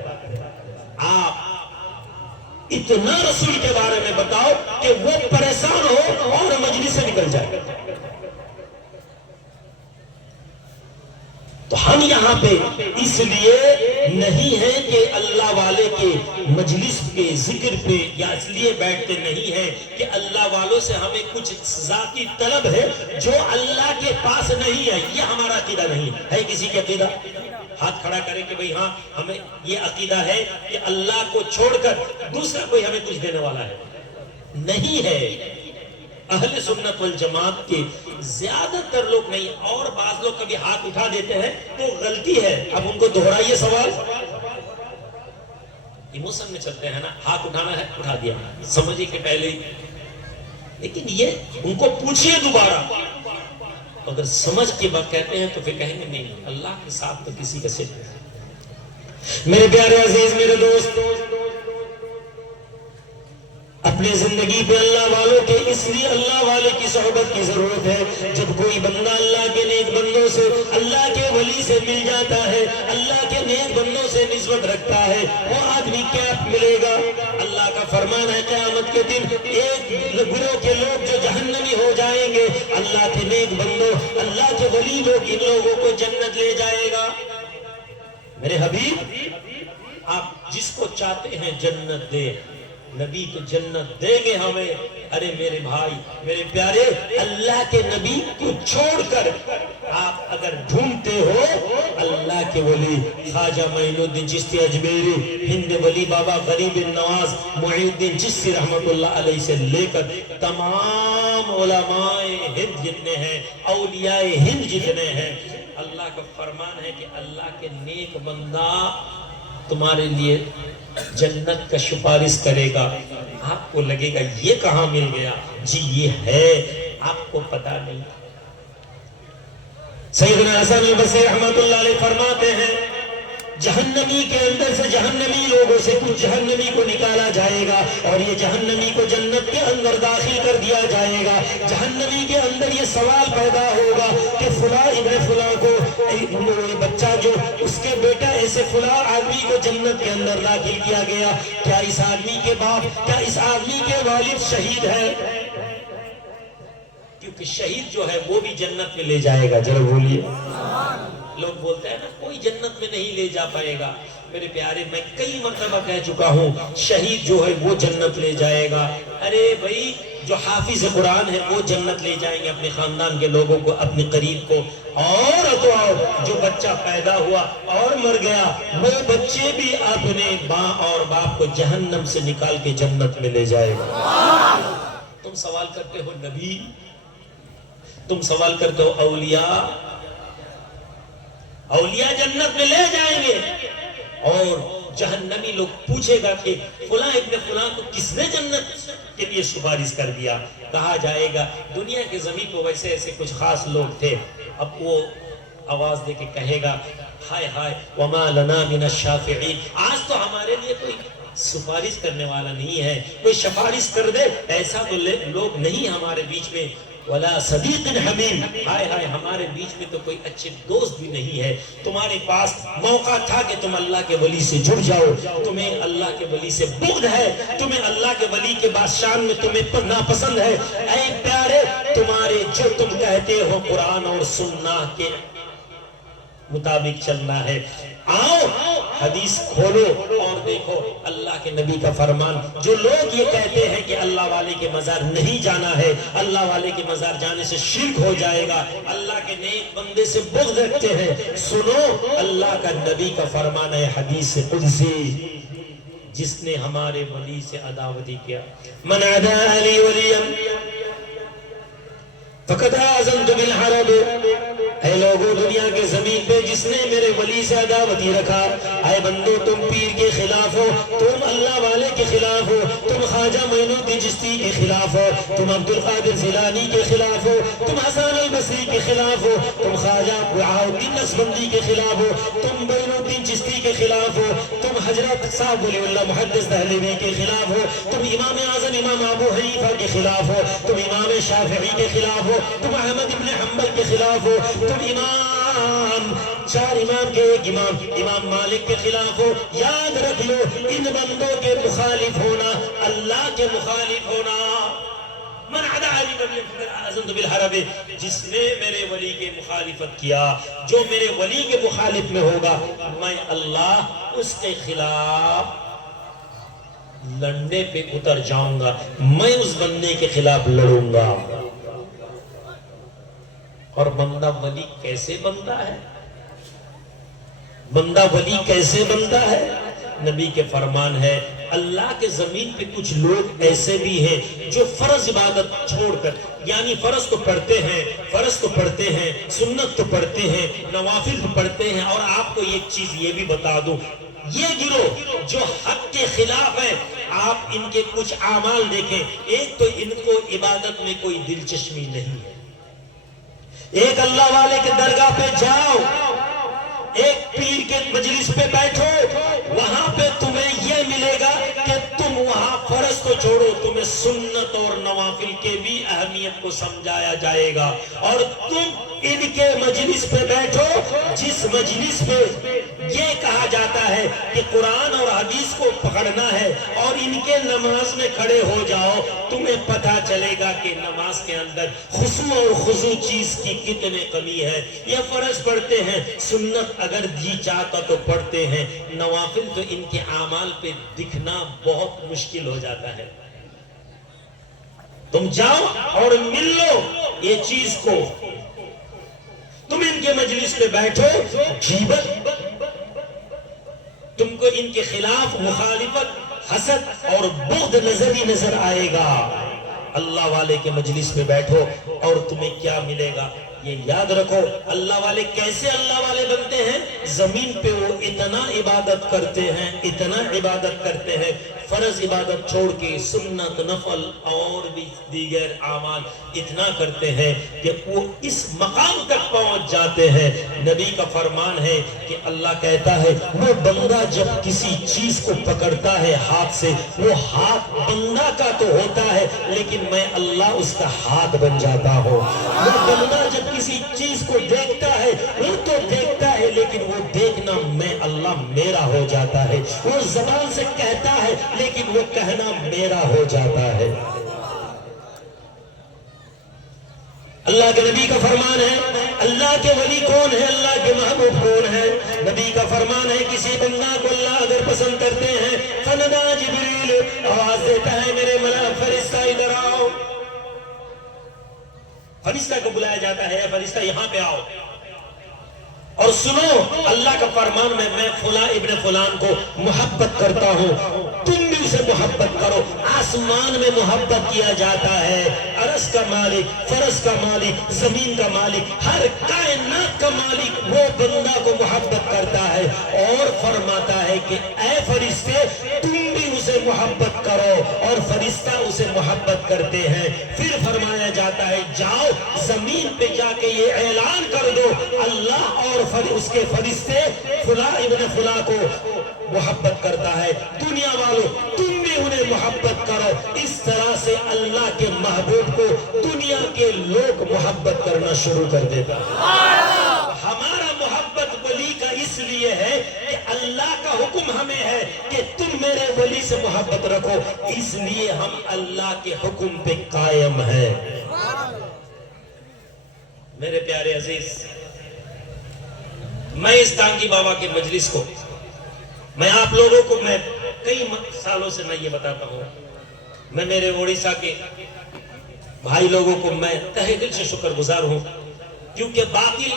آپ اتنا رسول کے بارے میں بتاؤ کہ وہ پریشان ہو اور مجلس سے نکل جائے. تو ہم یہاں پہ اس لیے نہیں ہے کہ اللہ والے کے مجلس کے ذکر پہ یا اس لیے بیٹھتے نہیں ہیں کہ اللہ والوں سے ہمیں کچھ ذاتی طلب ہے جو اللہ کے پاس نہیں ہے. یہ ہمارا عقیدہ نہیں ہے. کسی کے عقیدہ ہاتھ کھڑا کریں کہ بھئی ہاں ہمیں یہ عقیدہ ہے کہ اللہ کو چھوڑ کر دوسرا کوئی ہمیں کچھ دینے والا ہے. نہیں ہے. اہل سنت والجماعت کے زیادہ تر لوگ نہیں، اور بعض لوگ کبھی ہاتھ اٹھا دیتے ہیں تو غلطی ہے. اب ان کو دہرائیے سوال. ایموشن میں چلتے ہیں نا، ہاتھ اٹھانا ہے اٹھا دیا، سمجھے کہ پہلے ہی. لیکن یہ ان کو پوچھئے دوبارہ، اگر سمجھ کے بعد کہتے ہیں تو پھر کہیں گے نہیں، اللہ کے ساتھ تو کسی کا صرف ہے. میرے پیارے عزیز، میرے دوست، اپنے زندگی پہ اللہ والوں کے اس لیے اللہ والے کی صحبت کی ضرورت ہے. جب کوئی بندہ اللہ کے نیک بندوں سے، اللہ کے ولی سے مل جاتا ہے، اللہ کے نیک بندوں سے نسبت رکھتا ہے، وہ آدمی کیا ملے گا؟ اللہ کا فرمان ہے قیامت کے دن ایک گروہ کے لوگ جو جہنمی ہو جائیں گے، اللہ کے نیک بندوں، اللہ کے ولی لوگ ان لوگوں کو جنت لے جائے گا. میرے حبیب آپ جس کو چاہتے ہیں جنت دے، نبی تو جنت دیں گے ہمیں۔ ارے میرے بھائی، میرے پیارے، اللہ کے نبی کو چھوڑ کر آپ اگر ڈھونڈتے ہو اللہ کے ولی خواجہ معین الدین چشتی اجمیری، ہند ولی بابا غریب نواز معین الدین چشتی رحمت اللہ علیہ سے لے کر تمام علماء ہند جتنے ہیں، اولیاء ہند جتنے ہیں، اللہ کا فرمان ہے کہ اللہ کے نیک بندہ تمہارے لیے جنت کا سفارش کرے گا۔ آپ کو لگے گا یہ کہاں مل گیا؟ جی یہ ہے، آپ کو پتا نہیں۔ سیدنا حسن البصری رحمت اللہ علیہ فرماتے ہیں جہنمی کے اندر سے، جہنمی لوگوں سے کچھ جہنمی کو نکالا جائے گا اور یہ جہنمی کو جنت کے اندر داخل کر دیا جائے گا۔ جہنمی کے اندر یہ سوال پیدا ہوگا کہ فلاں ابن فلاں کو، بچہ جو اس کے بیٹا ایسے فلاں آدمی کو جنت کے اندر داخل کیا گیا، کیا اس آدمی کے باپ، کیا اس آدمی کے والد شہید ہے؟ کیونکہ شہید جو ہے وہ بھی جنت میں لے جائے گا۔ ذرا بولیے۔ لوگ بولتے ہیں نا کوئی جنت میں نہیں لے جا پائے گا۔ میرے پیارے، میں کئی مرتبہ کہہ چکا ہوں شہید جو ہے وہ جنت لے جائے گا۔ ارے بھائی، جو حافظ قرآن ہے وہ جنت لے جائیں گے اپنے خاندان کے لوگوں کو، اپنے قریب کو۔ اور جو بچہ پیدا ہوا اور مر گیا، وہ بچے بھی اپنے ماں اور باپ کو جہنم سے نکال کے جنت میں لے جائے گا۔ تم سوال کرتے ہو نبی، تم سوال کرتے ہو اولیاء، اولیاء جنت میں لے جائیں گے اور جہنمی لوگ پوچھے گا کہ فلاں ابن فلاں کو کس نے جنت کے لیے سفارش کر دیا؟ کہا جائے گا دنیا کے زمین پر ویسے ایسے کچھ خاص لوگ تھے۔ اب وہ آواز دے کے کہے گا ہائے ہائے وما لنا من الشافعین، آج تو ہمارے لیے کوئی سفارش کرنے والا نہیں ہے، کوئی سفارش کر دے ایسا تو لوگ نہیں ہمارے بیچ میں۔ ولا صدیق حمیم، ہائے ہائے ہمارے بیچ میں تو کوئی اچھے دوست بھی نہیں ہے۔ تمہارے پاس موقع تھا کہ تم اللہ کے ولی سے جڑ جاؤ، تمہیں اللہ کے ولی سے بغض ہے، تمہیں اللہ کے ولی کے بادشاہ میں تمہیں ناپسند ہے۔ اے پیارے، تمہارے جو تم کہتے ہو قرآن اور سنت کے مطابق چلنا ہے، آؤ حدیث کھولو اور دیکھو اللہ کے نبی کا فرمان۔ جو لوگ یہ کہتے ہیں کہ اللہ والے کے مزار نہیں جانا ہے، اللہ والے کے مزار جانے سے شرک ہو جائے گا، اللہ کے نیک بندے سے بغض رکھتے ہیں، سنو اللہ کا نبی کا فرمان ہے حدیث قدسی، جس نے ہمارے ولی سے عداوتی کیا، من عدا علی ولیا فقد آذنت بالحرب، اے لوگوں دنیا کے زمین پہ جس نے میرے ولی سے عداوتی رکھا، اے بندو تم پیر کے خلاف ہو، تم اللہ والے کے خلاف ہو، تم خواجہ معین الدین چشتی کے خلاف ہو، تم عبد القادر جیلانی کے خلاف ہو، تم حسن البصری کے خلاف ہو، تم خواجہ بہاؤالدین نقشبندی کے خلاف ہو، تم معین الدین چشتی کے خلاف ہو، تم حضرت صاحب ولی اللہ محدث دہلوی کے خلاف ہو، تم امام اعظم امام ابو حنیفہ کے خلاف ہو، تم امام شافعی کے خلاف ہو، تم احمد ابن حنبل کے خلاف ہو، تم امام چار امام کے ایک امام مالک کے خلاف ہو۔ یاد رکھ لو ان بندوں کے مخالف ہونا اللہ کے مخالف ہونا۔ من عدا علی ولی فقد آذنت بالحرب، جس نے میرے ولی کے مخالفت کیا، جو میرے ولی کے مخالف میں ہوگا، میں اللہ اس کے خلاف لڑنے پہ اتر جاؤں گا، میں اس بندے کے خلاف لڑوں گا۔ اور بندہ ولی کیسے بنتا ہے؟ بندہ ولی کیسے بنتا ہے؟ نبی کے فرمان ہے اللہ کے زمین پہ کچھ لوگ ایسے بھی ہیں جو فرض عبادت چھوڑ کر، یعنی فرض تو پڑھتے ہیں، سنت تو پڑھتے ہیں، نوافل تو پڑھتے ہیں، اور آپ کو ایک چیز یہ بھی بتا دوں، یہ گروہ جو حق کے خلاف ہے، آپ ان کے کچھ اعمال دیکھیں، ایک تو ان کو عبادت میں کوئی دلچسپی نہیں ہے۔ ایک اللہ والے کے درگاہ پہ جاؤ، ایک پیر کے مجلس پہ بیٹھو، وہاں پہ تمہیں یہ ملے گا کہ تم وہاں فرض تو چھوڑو، تمہیں سنت اور نوافل کے بھی اہمیت کو سمجھایا جائے گا، اور تم ان کے مجلس پہ بیٹھو جس مجلس پہ یہ کہا جاتا ہے کہ قرآن اور حدیث کو پکڑنا ہے، اور ان کے نماز میں کھڑے ہو جاؤ، تمہیں پتہ چلے گا کہ نماز کے اندر خشوع اور خضوع چیز کی کتنے کمی ہے۔ یہ فرض پڑھتے ہیں، سنت اگر جی چاہتا تو پڑھتے ہیں، نوافل تو ان کے اعمال پہ دکھنا بہت مشکل ہو جاتا ہے۔ تم جاؤ اور مل لو یہ چیز کو، تم ان کے مجلس پہ بیٹھو، غیبت، تم کو ان کے خلاف مخالفت، حسد اور بغض نظر آئے گا۔ اللہ والے کے مجلس پہ بیٹھو اور تمہیں کیا ملے گا یہ یاد رکھو۔ اللہ والے کیسے اللہ والے بنتے ہیں؟ زمین پہ وہ اتنا عبادت کرتے ہیں، اتنا عبادت کرتے ہیں، فرض عبادت چھوڑ کے سنت، نفل اور بھی دیگر اعمال اتنا کرتے ہیں کہ وہ اس مقام تک پہنچ جاتے ہیں۔ نبی کا فرمان ہے کہ اللہ کہتا ہے وہ بندہ جب کسی چیز کو پکڑتا ہے ہاتھ سے، وہ ہاتھ بندہ کا تو ہوتا ہے لیکن میں اللہ اس کا ہاتھ بن جاتا ہوں۔ وہ بندہ جب کسی چیز کو دیکھتا ہے، وہ تو دیکھتا ہے لیکن وہ دیکھنا میں اللہ میرا ہو جاتا ہے۔ وہ زبان سے کہتا ہے لیکن وہ کہنا میرا ہو جاتا ہے۔ اللہ کے نبی کا فرمان ہے، اللہ کے ولی کون ہے، اللہ کے محبوب کون ہے؟ نبی کا فرمان ہے کسی بندہ کو اللہ اگر پسند کرتے ہیں، فندا جبریل، آواز دیتا ہے میرے ملائکہ فرشتہ ادھر آؤ۔ فرشتہ کو بلایا جاتا ہے، فرشتہ یہاں پہ آؤ اور سنو اللہ کا فرمان میں فلاں ابن فلان کو محبت کرتا ہوں، تم بھی اسے محبت کرو۔ آسمان میں محبت کیا جاتا ہے، عرش کا مالک، فرش کا مالک، زمین کا مالک، ہر کائنات کا مالک وہ بندہ کو محبت کرتا ہے اور فرماتا ہے کہ اے فرشتے تم بھی اسے محبت کرو، اور فرشتہ اسے محبت کرتے ہیں۔ پھر فرمایا جاتا ہے جاؤ زمین پہ جا کے یہ اعلان کر دو اللہ اور اس کے فرشتے فلاں ابن فلاں کو محبت کرتا ہے، دنیا والوں تم بھی انہیں محبت کرو۔ اس طرح سے اللہ کے محبوب کو دنیا کے لوگ محبت کرنا شروع کر دیتا ہے۔ ہمارا محبت ولی کا اس لیے ہے کہ اللہ کا حکم ہمیں ہے کہ تم میرے ولی سے محبت رکھو، اس لیے ہم اللہ کے حکم پہ قائم ہیں۔ میرے پیارے عزیز، میں اس ٹانگی بابا کے مجلس کو میں آپ لوگوں کو میں کئی سالوں سے میں یہ بتاتا ہوں، میں میرے اڑیسہ کے بھائی لوگوں کو میں تہہ دل سے شکر گزار ہوں، کیونکہ باقی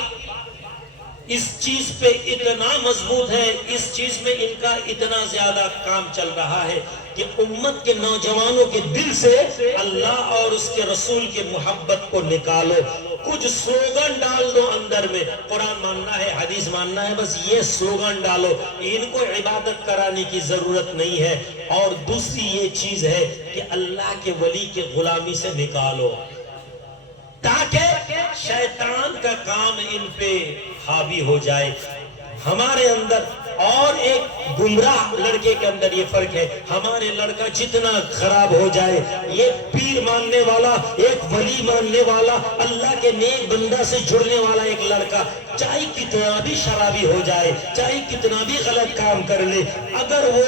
اس چیز پہ اتنا مضبوط ہے، اس چیز میں ان کا اتنا زیادہ کام چل رہا ہے کہ امت کے نوجوانوں کے دل سے اللہ اور اس کے رسول کی محبت کو نکالو۔ کچھ سلوگن ڈال دو اندر میں، قرآن ماننا ہے، حدیث ماننا ہے، بس یہ سلوگن ڈالو، ان کو عبادت کرانے کی ضرورت نہیں ہے۔ اور دوسری یہ چیز ہے کہ اللہ کے ولی کے غلامی سے نکالو، تاکہ شیطان کا کام ان پہ حاوی ہو جائے۔ ہمارے اندر اور ایک گمراہ لڑکے کے اندر یہ فرق ہے، ہمارے لڑکا جتنا خراب ہو جائے، یہ پیر ماننے والا، ایک ولی ماننے والا، اللہ کے نیک بندہ سے جڑنے والا ایک لڑکا، چاہے کتنا بھی شرابی ہو جائے، چاہے کتنا بھی غلط کام کر لے، اگر وہ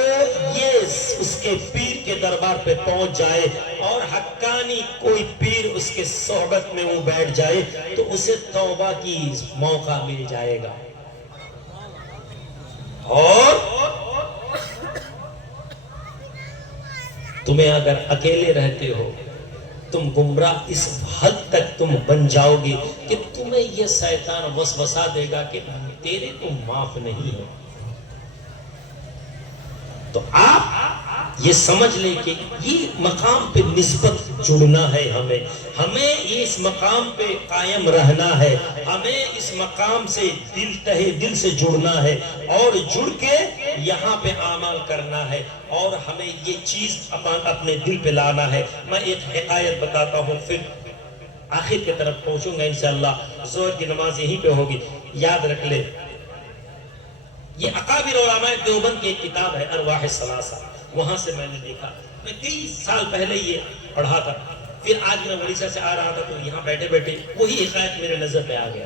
یہ اس کے پیر کے دربار پہ پہنچ جائے اور حقانی کوئی پیر اس کے صحبت میں وہ بیٹھ جائے تو اسے توبہ کی موقع مل جائے گا۔ اور تمہیں اگر اکیلے رہتے ہو، تم گمراہ اس حد تک تم بن جاؤ گے کہ تمہیں یہ شیطان وسوسہ دے گا کہ تیرے تو معاف نہیں ہے۔ تو آپ یہ سمجھ لیں کہ یہ مقام پہ نسبت جڑنا ہے، ہمیں اس مقام پہ قائم رہنا ہے، ہمیں اس مقام سے دل سے جڑنا ہے اور جڑ کے یہاں پہ عمل کرنا ہے، اور ہمیں یہ چیز اپنے دل پہ لانا ہے۔ میں ایک حکایت بتاتا ہوں، پھر آخر کی طرف پہنچوں گا انشاءاللہ۔ ظہر کی نماز یہیں پہ ہوگی، یاد رکھ لے۔ یہ اکابر علماء دیوبند کی ایک کتاب ہے ارواح الثلاثہ، وہاں سے میں نے دیکھا. میں کئی سال پہلے یہ پڑھا تھا، پھر آج میں ملیشیا سے آ رہا تھا تو یہاں بیٹھے بیٹھے وہی حقائق میرے نظر پہ آ گیا.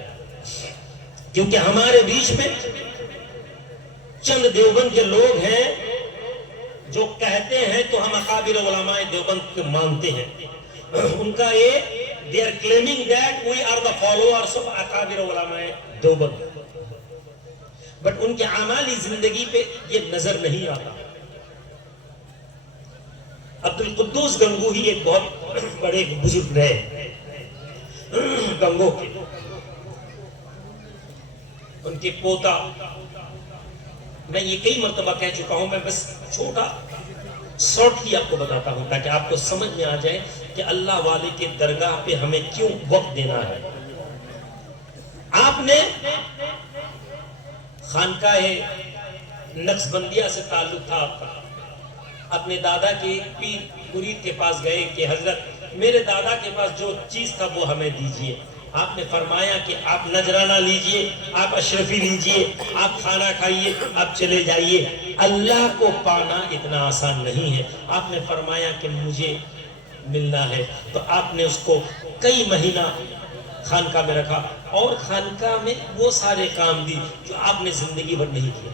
کیونکہ ہمارے بیچ میں چند دیوبند کے لوگ ہیں جو کہتے ہیں تو ہم اکابر علماء دیوبند کو مانتے ہیں. ان کا یہ they are claiming that we are the followers of اکابر علماء دیوبند، بٹ ان کے اعمالی زندگی پہ یہ نظر نہیں آتا. عبد القدوس گنگوہی ایک بہت بڑے بزرگ رہے گنگو کے، ان کے پوتا، میں یہ کئی مرتبہ کہہ چکا ہوں، میں بس چھوٹا شارٹ ہی آپ کو بتاتا ہوں تاکہ آپ کو سمجھ میں آ جائے کہ اللہ والے کے درگاہ پہ ہمیں کیوں وقت دینا ہے. آپ نے خانقاہ نقشبندیہ سے تعلق تھا آپ کا، اپنے دادا کے پیر مرید کے پاس گئے کہ حضرت میرے دادا کے پاس جو چیز تھا وہ ہمیں دیجئے. آپ نے فرمایا کہ آپ نذرانہ لیجئے، آپ اشرفی لیجئے، آپ کھانا کھائیے، آپ چلے جائیے. اللہ کو پانا اتنا آسان نہیں ہے. آپ نے فرمایا کہ مجھے ملنا ہے، تو آپ نے اس کو کئی مہینہ خانقاہ میں رکھا اور خانقاہ میں وہ سارے کام دی جو آپ نے زندگی بھر نہیں کیا.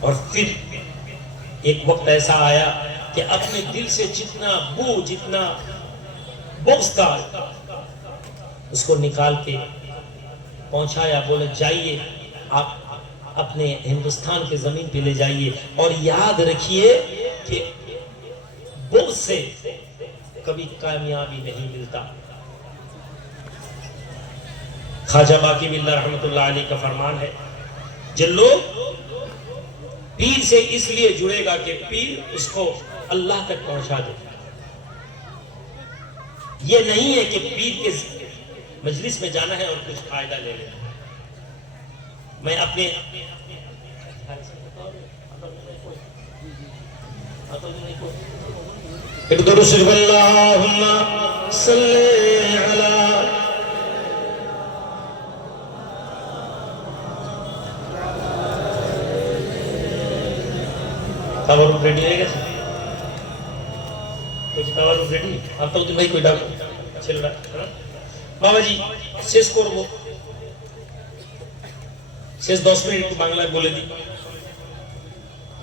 اور پھر ایک وقت ایسا آیا کہ اپنے دل سے جتنا بو، جتنا بغض تھا، اس کو نکال کے پہنچایا. بولے جائیے آپ اپنے ہندوستان کے زمین پہ لے جائیے اور یاد رکھیے کہ بغض سے کبھی کامیابی نہیں ملتا. خواجہ باقی باللہ رحمۃ اللہ علیہ کا فرمان ہے، جو لوگ پیر سے اس لیے جڑے گا کہ پیر اس کو اللہ تک پہنچا دے. یہ نہیں ہے کہ پیر کے مجلس میں جانا ہے اور کچھ فائدہ لے لینا. میں اپنے ایک درود شریف اللہم صلی علی تاورک ریڈی ہے گا کچھ تاورک ریڈی آپ تو بھائی کوئی ڈاکٹر چل رہا ہے বাবা জি শেষ করব, শেষ 10 মিনিট বাংলায় বলে দিই,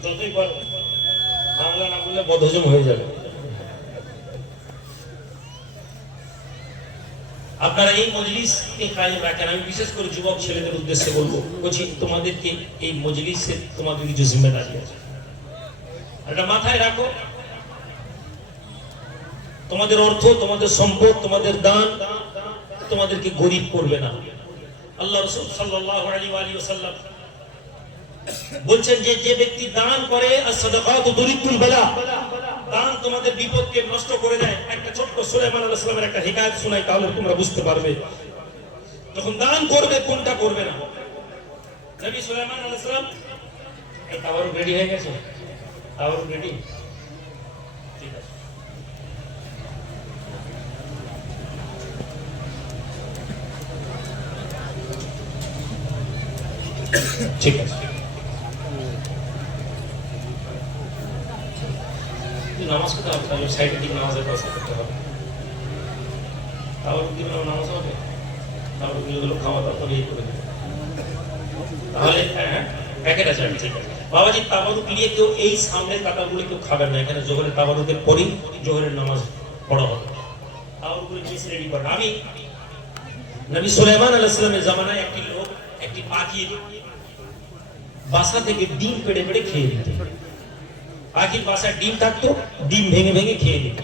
যতই পারো বাংলা না বললে বদহজম হয়ে যাবে. আপনারা এই মজলিসকে কায়েম রাখেন. আমি বিশেষ করে যুবক ছেলেদের উদ্দেশ্যে বলবো, বলছি তোমাদেরকে এই মজলিসে তোমাদের কিছু জিম্মেদারি আছে, এটা মাথায় রাখো. তোমাদের অর্থ, তোমাদের সম্পদ, তোমাদের দান তোমাদেরকে গরিব করবে না. আল্লাহ রাসূল সাল্লাল্লাহু আলাইহি ওয়াসাল্লাম বলছেন যে যে ব্যক্তি দান করে as-সাদাকাতু তুরিদুল বালা, দান তোমাদের বিপদকে নষ্ট করে দেয়. একটা ছোট্ট সুলাইমান আলাইহিস সালামের একটা হিকায়াত শোনাই তাহলে তোমরা বুঝতে পারবে যখন দান করবে কোনটা করবে না. নবী সুলাইমান আলাইহিস সালাম, এই তাওয়ারুক রেডি হয়ে গেছে? তাওয়ারুক রেডি? ঠিক আছে. ঠিক আছে, নামাজ করতে হবে তাহলে সাইডের দিকে নামাজের ব্যবস্থা করতে হবে. তাওয়ারুক দিলে নামাজ হবে, তাওয়ারুক দিলে খাওয়া দাওয়া করে এই করে দেবে তাহলে প্যাকেট আছে. ঠিক আছে বাবাজি, তাওয়ারুক নিয়ে কেউ এই সামনের কাতারগুলো কেউ খাবেন না. এখানে জোহরের তাওয়ারুকের পরেই জোহরের নামাজ পড়া হবে. তাওয়ারুকগুলো নিয়ে রেডি করেন. আমি নবী সুলাইমান আলাইহিস সালামের জামানায় একটি লোক একটি পাখির বাসা থেকে ডিম পেড়ে পেড়ে খেয়ে নিত. পাখির বাসায় ডিম থাকতো, ডিম ভেঙে ভেঙে খেয়ে নিত.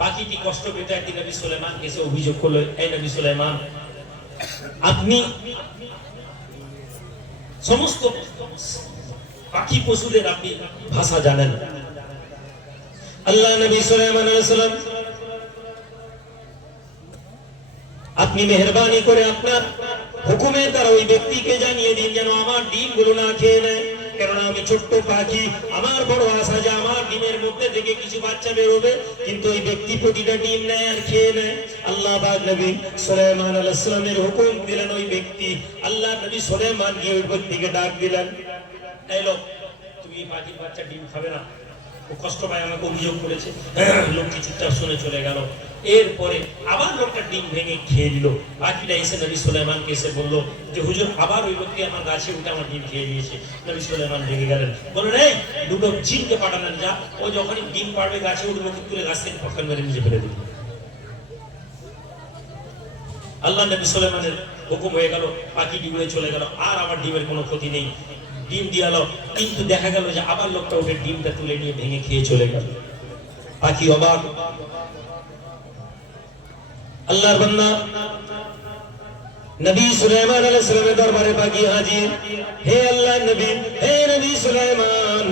পাখিটি কষ্ট পেতে একদিন নবী সুলাইমানকে এসে অভিযোগ করলো, এই নবী সুলাইমান, আপনি সমস্ত পাখি পশুদের আপনি ভাষা জানেন. আল্লাহ নবী সুলাইমান আলাইহিস সালাম, আপনি মেহেরবানি করে আপনার হুকুমের দ্বারা ওই ব্যক্তিকে জানিয়ে দিন যেন আমার ডিমগুলো না খেয়ে নেয়, কেননা আমি ছোট্ট পাখি, আমার বড় আশা যে আমার ডিমের মধ্যে থেকে কিছু বাচ্চা বেরোবে, কিন্তু ওই ব্যক্তি প্রতিটা ডিম নেয় আর খেয়ে নেয়। আল্লাহ পাক নবী সুলাইমান আলাইহিস সালামের হুকুম দিলেন, ওই ব্যক্তি আল্লাহ নবী সুলাইমান গিয়ে ওই ব্যক্তিকে ডাক দিলেন, এই লোক তুমি পাখির বাচ্চা ডিম খাবে না, ও কষ্ট পায়, আমাকে অভিযোগ করেছে। লোকটি চুপচাপ শুনে চলে গেল। এরপরে আবার লোকটা ডিম ভেঙে খেয়ে দিল। পাখিটা এসে নবী সুলাইমানকে এসে বললো যে হুজুর, আবার ওই লোকটি আমার গাছে উঠে আমার ডিম খেয়ে দিয়েছে। নবী সুলাইমান ভেঙে গেলেন, বললেন এই দুটো জিনকে পাঠালেন, যা ও যখনই ডিম পাড়বে গাছে উঠবে, তুলে গাছ থেকে পক্ষান মেরে নিজে ফেলে দিল। আল্লাহ নবী সুলাইমানের হুকুম হয়ে গেল, পাখি ডিমে চলে গেল, আর আমার ডিমের কোনো ক্ষতি নেই, ডিম দিয়ালো। কিন্তু দেখা গেল যে আবার লোকটা ওকে ডিমটা তুলে নিয়ে ভেঙে খেয়ে চলে গেল। পাখি অবাক। আল্লাহর বান্দা নবী সুলাইমান আলাইহিস সালামের দরবারে পাখি হাজির। হে আল্লাহর নবী, হে নবী সুলাইমান,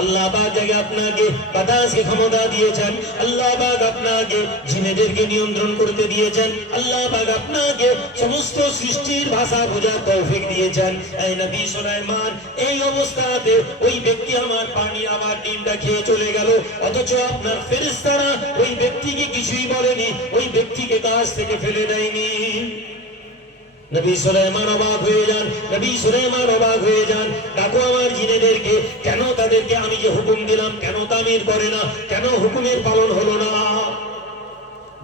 আল্লাহ পাক যাকে আপনাকে বাতাসকে ক্ষমতা দিয়েছেন, আল্লাহ পাক আপনাকে জিনেদেরকে নিয়ন্ত্রণ করতে দিয়েছেন, আল্লাহ পাক আপনাকে সমস্ত সৃষ্টির ভাষা বোঝার তৌফিক দিয়েছেন। এই নবী সুলাইমান, এই অবস্থাতে ওই ব্যক্তি আমার পানি আবার ডিমটা খেয়ে চলে গেল, অথচ আপনার ফেরেশতারা ওই ব্যক্তিকে কিছুই বলেনি, ওই ব্যক্তিকে কাজ থেকে ফেলে দেয়নি। নবী সুলাইমান অবাক হয়ে যান, নবী সুলাইমান অবাক হয়ে যান, ডাকো আমার জিনেদেরকে, কেন তাদেরকে আমি যে হুকুম দিলাম কেন তামিল করে না, কেন হুকুমের পালন হলো না?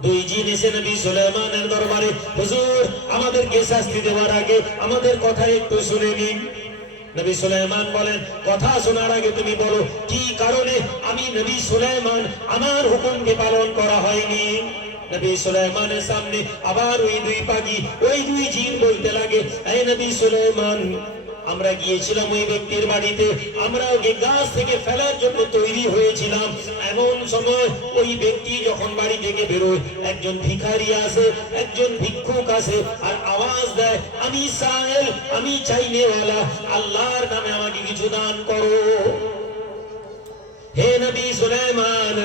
দুই জিন এসে নবী সুলাইমানের দরবারে, হুজুর আমাদেরকে শাস্তি দেওয়ার আগে আমাদের কথা একটু শুনে নিন। নবী সুলাইমান বলেন, কথা শোনার আগে তুমি বলো কি কারণে আমি নবী সুলাইমান আমার হুকুমকে পালন করা হয়নি? নবী সুলাইমানের সামনে আবার ওই দুই পাখি, ওই দুই জিন বলতে লাগে, এই নবী সুলাইমান, আমরা গিয়েছিলাম ওই ব্যক্তির বাড়িতে, আমরা ওকে গাছ থেকে ফেলার জন্য তৈরি হয়েছিলাম। এমন সময় ওই ব্যক্তি যখন বাড়ি থেকে বেরোয়, একজন ভিখারি আসে, একজন ভিক্ষুক আসে, আর আওয়াজ দেয়, আমি সায়েল, আমি চাইনেওয়ালা, আল্লাহর নামে আমাকে কিছু দান করো। হে নবী সুলাইমান,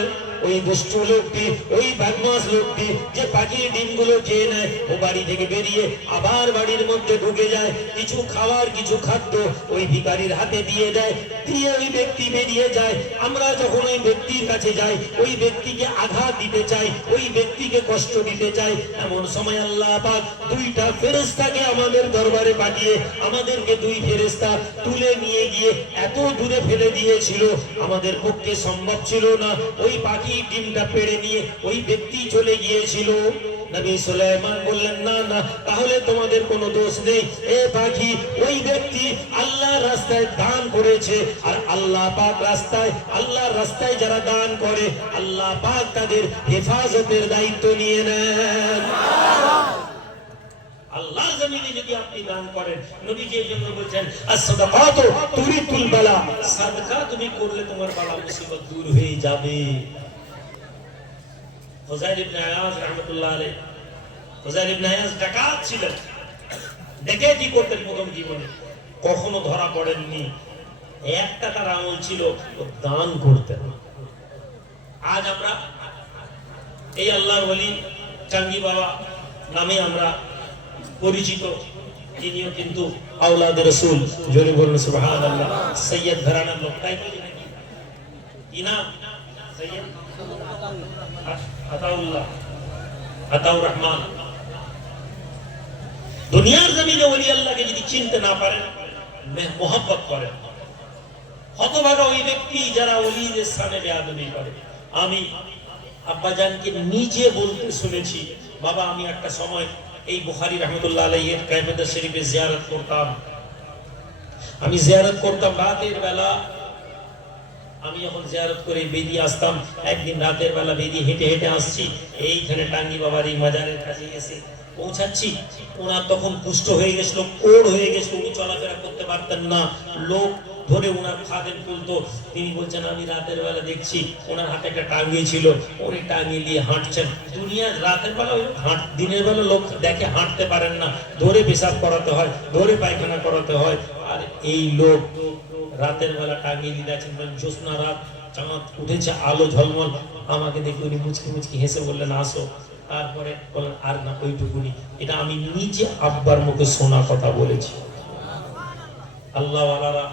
ওই দুষ্ট লোকটি, ওই বদমাশ লোকটি যে পাখির ডিমগুলো খেয়ে নেয়, ও বাড়ি থেকে বেরিয়ে আবার বাড়ির মধ্যে ঢুকে যায়, কিছু খাবার কিছু খাদ্য ওই ভিখারির হাতে দিয়ে দেয়, দিয়ে ওই ব্যক্তি বেরিয়ে যায়। আমরা যখন ওই ব্যক্তির কাছে যাই, ওই ব্যক্তিকে আঘাত দিতে চাই, ওই ব্যক্তিকে কষ্ট দিতে চাই, এমন সময় আল্লাহ পাক দুইটা ফেরেশতাকে আমাদের দরবারে পাঠিয়ে আমাদেরকে দুই ফেরেশতা তুলে নিয়ে গিয়ে এত দূরে ফেলে দিয়েছিল, আমাদের পক্ষে সম্ভব ছিল না। ওই পাখি ডিমটা পেড়ে নিয়ে ওই ব্যক্তি চলে গিয়েছিল। নবী সুলাইমান বললেন, না না, তাহলে তোমাদের কোনো দোষ নেই। এ পাখি, ওই ব্যক্তি আল্লাহর রাস্তায় দান করেছে, আর আল্লাহ পাক রাস্তায়, আল্লাহর রাস্তায় যারা দান করে, আল্লাহ পাক তাদের হেফাজতের দায়িত্ব নিয়ে নেন। আল্লাহর জমিনে যদি আপনি দান করেন, নবীজি এর জন্য বলেন, as-সাদাকাতু তুরিতুল বালা, সাদকা তুমি করলে তোমার বালা মুসিবত দূর হয়ে যাবে। ফুযাইল ইবনে আয়াজ রাহমাতুল্লাহ আলাইহি, ফুযাইল ইবনে আয়াজ ডাকাত ছিলেন, ডাকাতি করতেন প্রথম জীবনে, কখনো ধরা পড়েননি। একটা তার আমল ছিল, দান করতেন। আজ আমরা এই আল্লাহর ওলি চাঙ্গি বাবা নামে আমরা পরিচিত, তিনিও কিন্তু আওলাদে রাসূল, জোরে বলুন সুবহানাল্লাহ, সৈয়দ ঘরানার লোক, তাই বলি নাকি? কি নাম? সৈয়দ আতাউল্লাহ, আতাউর রহমান। দুনিয়ার জমিনে ওলি আল্লাহকে যদি চিনতে না পারেন, মোহাব্বত করেন, হতভাগা ওই ব্যক্তি যারা ওলিদের সামনে বেয়াদবি করে। আমি আব্বাজানকে নিজে বলতে শুনেছি, বাবা আমি একটা সময় এই বুখারী রাহমাতুল্লাহ আলাইহির কায়বাতুল শরীফে জিয়ারত করতাম। আমি জিয়ারত করতাম রাতের বেলা, আমি যখন জিয়ারত করে বেরিয়ে আসতাম, একদিন রাতের বেলা বেরিয়ে হেঁটে হেঁটে আসছি, এইখানে টাঙ্গি বাবার এই মাজারের কাছে এসে পৌঁছাচ্ছি, ওনার তখন কুষ্ঠ হয়ে গেছিল, কোড় হয়ে গেছিল, উনি চলাফেরা করতে পারতেন না, লোক ধরে ওনার খাদেম তুলতো। তিনি বলছেন, আমি রাতের বেলা দেখছি ওনার হাতে একটা টাঙ্গি ছিল, উনি টাঙ্গি দিয়ে হাঁটছেন। দুনিয়ার রাতের বেলা দিনের বেলা লোক দেখে হাঁটতে পারেন না, ধরে পেশাব করাতে হয়, ধরে পায়খানা করাতে হয়, আর এই লোক রাতের বেলা টাঙ্গি দিয়ে যাচ্ছেন। জ্যোৎস্না রাত, চাঁদ উঠেছে, আলো ঝলমল, আমাকে দেখে উনি মুচকি মুচকি হেসে বললেন, আসো। তারপরে বলেন, আর না, ওইটুকুনি। এটা আমি নিজে আব্বার মুখে শোনা কথা বলেছি। আল্লাহওয়ালারা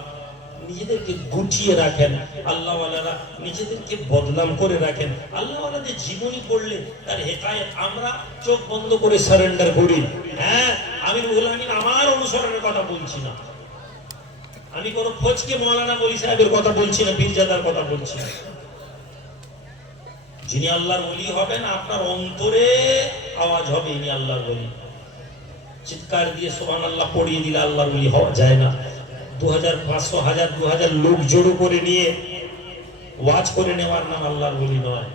নিজেদেরকে গুটিয়ে রাখেন, আল্লাহওয়ালারা নিজেদেরকে বদনাম করে রাখেন। আল্লাহওয়ালাদের জীবনী পড়লে তার হেকায়েত আমরা চোখ বন্ধ করে সারেন্ডার করি। হ্যাঁ, আমি রুহুল আমিন আমার অনুসরণের কথা বলছি না, আমি কোন ফজকে মৌলানা বলি সাহেবের কথা বলছি না, পীরজাদার কথা বলছি না। যিনি আল্লাহর ওলি হবেন, আপনার অন্তরে আওয়াজ হবে ইনি আল্লাহর ওলি। চিৎকার দিয়ে সুবহানাল্লাহ পড়িয়ে দিলে আল্লাহর ওলি হওয়া যায় না। 2500, 1000, 2000 লোক জড়ো করে নিয়ে ওয়াজ করে নেওয়ার নাম আল্লাহর ওলি নয়।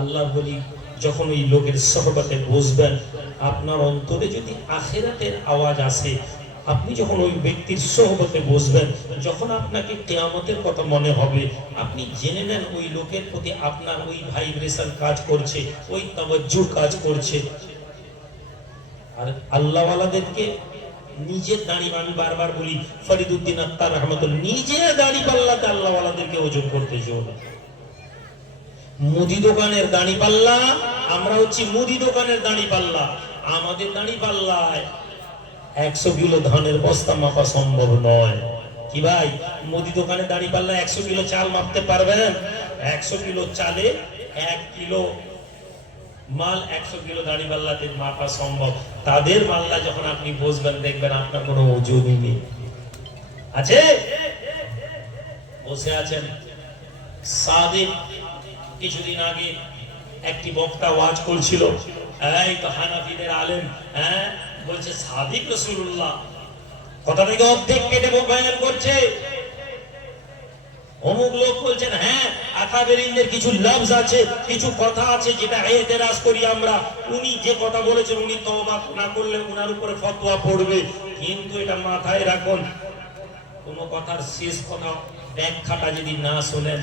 আল্লাহর ওলি যখন ওই লোকের সহবতে বসবেন, আপনার অন্তরে যদি আখিরাতের আওয়াজ আসে, আপনি যখন ওই ব্যক্তির সহবতে বসবেন, যখন আপনাকে কিয়ামতের কথা মনে হবে, আপনি জেনে নেন ওই লোকের প্রতি আপনার ওই ভাইব্রেশন কাজ করছে, ওই তাওয়াজ্জুহ কাজ করছে। আর আল্লাহওয়ালাদেরকে নিজের দাড়ি, আমি বারবার বলি, ফরিদউদ্দিন আত্তার রহমাতুল্লাহ নিজের দাড়ি পাল্লাতে আল্লাহওয়ালাদেরকে ওজন করতে জোর। মুদি দোকানের দাড়ি পাল্লা, আমরা হচ্ছি মুদি দোকানের দাড়ি পাল্লা, আমাদের দাড়ি পাল্লায় 100 কিলো ধানের বস্তা মাপা সম্ভব নয়। কি ভাই, মুদি দোকানে দাঁড়িয়ে পাল্লা 100 কিলো চাল মাপতে পারবেন? 100 কিলো চালে 1 কিলো মাল, 100 কিলো দাড়ি পাল্লাতে মাপা সম্ভব। তাদের পাল্লা যখন আপনি বসবেন, দেখবেন আপনার কোনো ওজনই নেই। আছে বসে আছেন সাদিক। কিছুদিন আগে একটি বক্তা ওয়াজ করছিল, এই তো হানাফিদের আলেম, হ্যাঁ বলছে সাদিক রাসূলুল্লাহ, কথাটাকে অর্ধেক কেটে বয়ান করছে। অমুক লোক বলছেন হ্যাঁ আকাবেরিনদের কিছু লফজ আছে, কিছু কথা আছে যেটা এতেরাজ করি আমরা, উনি যে কথা বলেছেন উনি তওবা না করলে উনার উপরে ফতোয়া পড়বে। কিন্তু এটা মাথায় রাখুন, কোন কথার শেষ কথা ব্যাখ্যাটা যদি না শুনেন,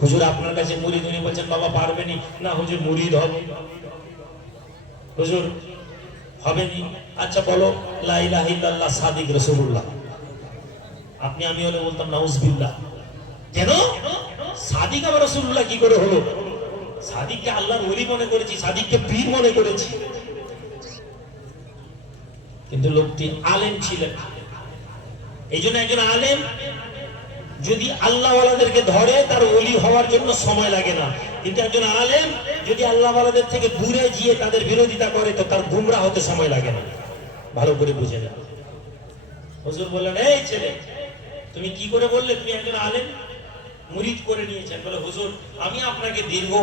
হুজুর আপনার কাছে মুরিদ, উনি বলছেন বাবা পারবেনই না। হুজুর মুরিদ হব। হুজুর হবেনি, আচ্ছা বলো লা ইলাহা ইল্লাল্লাহ সাদিক রাসূলুল্লাহ। আপনি আমি হলে বলতাম নাউজুবিল্লাহ। কেন সাদিক আবার রাসূলুল্লাহ কি করে হলো? সাদিককে আল্লাহর ওলি মনে করেছি, সাদিককে পীর মনে করেছি। কিন্তু লোকটি আলেম ছিলেন। এই জন্য একজন আলেম যদি আল্লাহওয়ালাদেরকে ধরে, তার ওলি হওয়ার জন্য সময় লাগে না। কিন্তু একজন আলেম যদি আল্লাহওয়ালাদের থেকে দূরে গিয়ে তাদের বিরোধিতা করে, তো তার গুমরাহ হতে সময় লাগে না। ভালো করে বুঝে নেন। হুজুর বললেন, এই ছেলে তুমি কি করে বললে তুমি একজন আলেম মুরিদ করে নিয়েছেন? বলে হুজুর আমি আপনাকে দীর্ঘ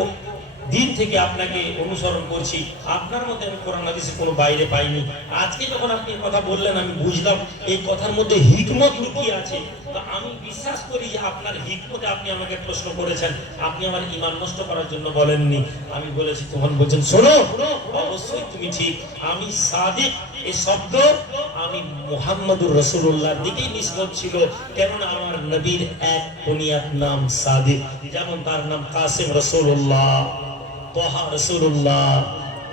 দিন থেকে আপনাকে অনুসরণ করছি, আপনার মধ্যে আমি কোরআন হাদিসে কোনো বাইরে পাইনি। আজকে যখন আপনি কথা বললেন, আমি বুঝলাম এই কথার মধ্যে হিকমত লুকিয়ে আছে। তো আমি বিশ্বাস করি যে আপনার হিকমতে আপনি আমাকে প্রশ্ন করেছেন, আপনি আমার ঈমান নষ্ট করার জন্য বলেননি। আমি বলেছি, তখন বলছেন শোনো, অবশ্যই তুমি ঠিক। আমি সাদিক এই শব্দ আমি মুহাম্মদুর রাসূলুল্লাহর দিকেই নিসবত ছিল। কেননা আমার নবীর এক বুনিয়াদ নাম সাদিক, যেমন তার নাম কাসিম রাসূলুল্লাহ, তোহা রাসূলুল্লাহ,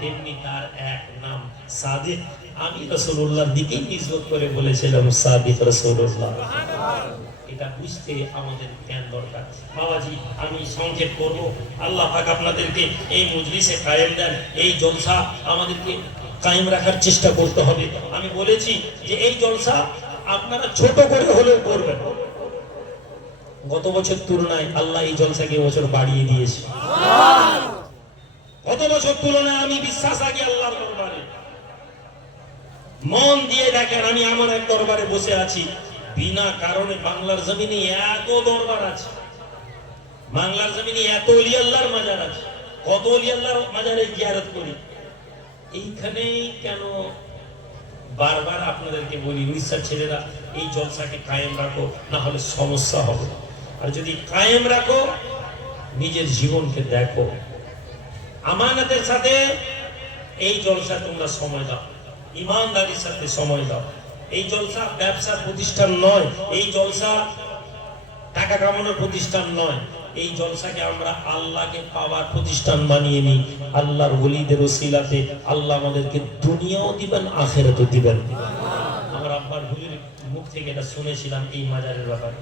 এমনি তার এক নাম সাদিক। আমি রাসূলুল্লাহর দিকেই নিসবত করে বলেছিলাম সাদিক রাসূলুল্লাহ। এটা বুঝতে আমাদের জ্ঞান দরকার। বাবাজি আমি সংক্ষেপ করব। আল্লাহ পাক আপনাদেরকে এই মজলিসে কায়েম দেন, এই জলসা আমাদেরকে কায়েম রাখার চেষ্টা করতে হবে। আমি বলেছি যে এই জলসা আপনারা ছোট করে হলেও করবেন। গত বছর তুলনায় আল্লাহ এই জলসাকে বছর বাড়িয়ে দিয়েছে। গত বছর তুলনায় আমি বিশ্বাস রাখি আল্লাহর দরবারে। মন দিয়ে দেখেন, আমি এমন এক দরবারে বসে আছি, বিনা কারণে বাংলার জমিনে এত দরবার আছে, বাংলার জমিনে এত ওলি আল্লাহর মাজার আছে। কত ওলি আল্লাহর মাজারে জিয়ারত করি। এইখানেই কেন বারবার আপনাদেরকে বলি, উড়িষ্যার ছেলেরা এই জলসাকে কায়েম রাখো, না হলে সমস্যা হবে। আর যদি কায়েম রাখো, নিজের জীবনকে দেখো, আমানতের সাথে এই জলসা তোমরা সময় দাও, ইমানদারির সাথে সময় দাও। এই জলসা ব্যবসার প্রতিষ্ঠান নয়, এই জলসা টাকা কামানোর প্রতিষ্ঠান নয়। এই জলসাকে আমরা আল্লাহকে পাওয়ার প্রতিষ্ঠান বানিয়ে নিই। আল্লাহর ওলিদের ওসিলাতে আল্লাহ আমাদেরকে দুনিয়াও দিবেন, আখিরাতও দিবেন। আমার আব্বার হুজুরের মুখ থেকে এটা শুনেছিলাম এই মাজারের ব্যাপারে।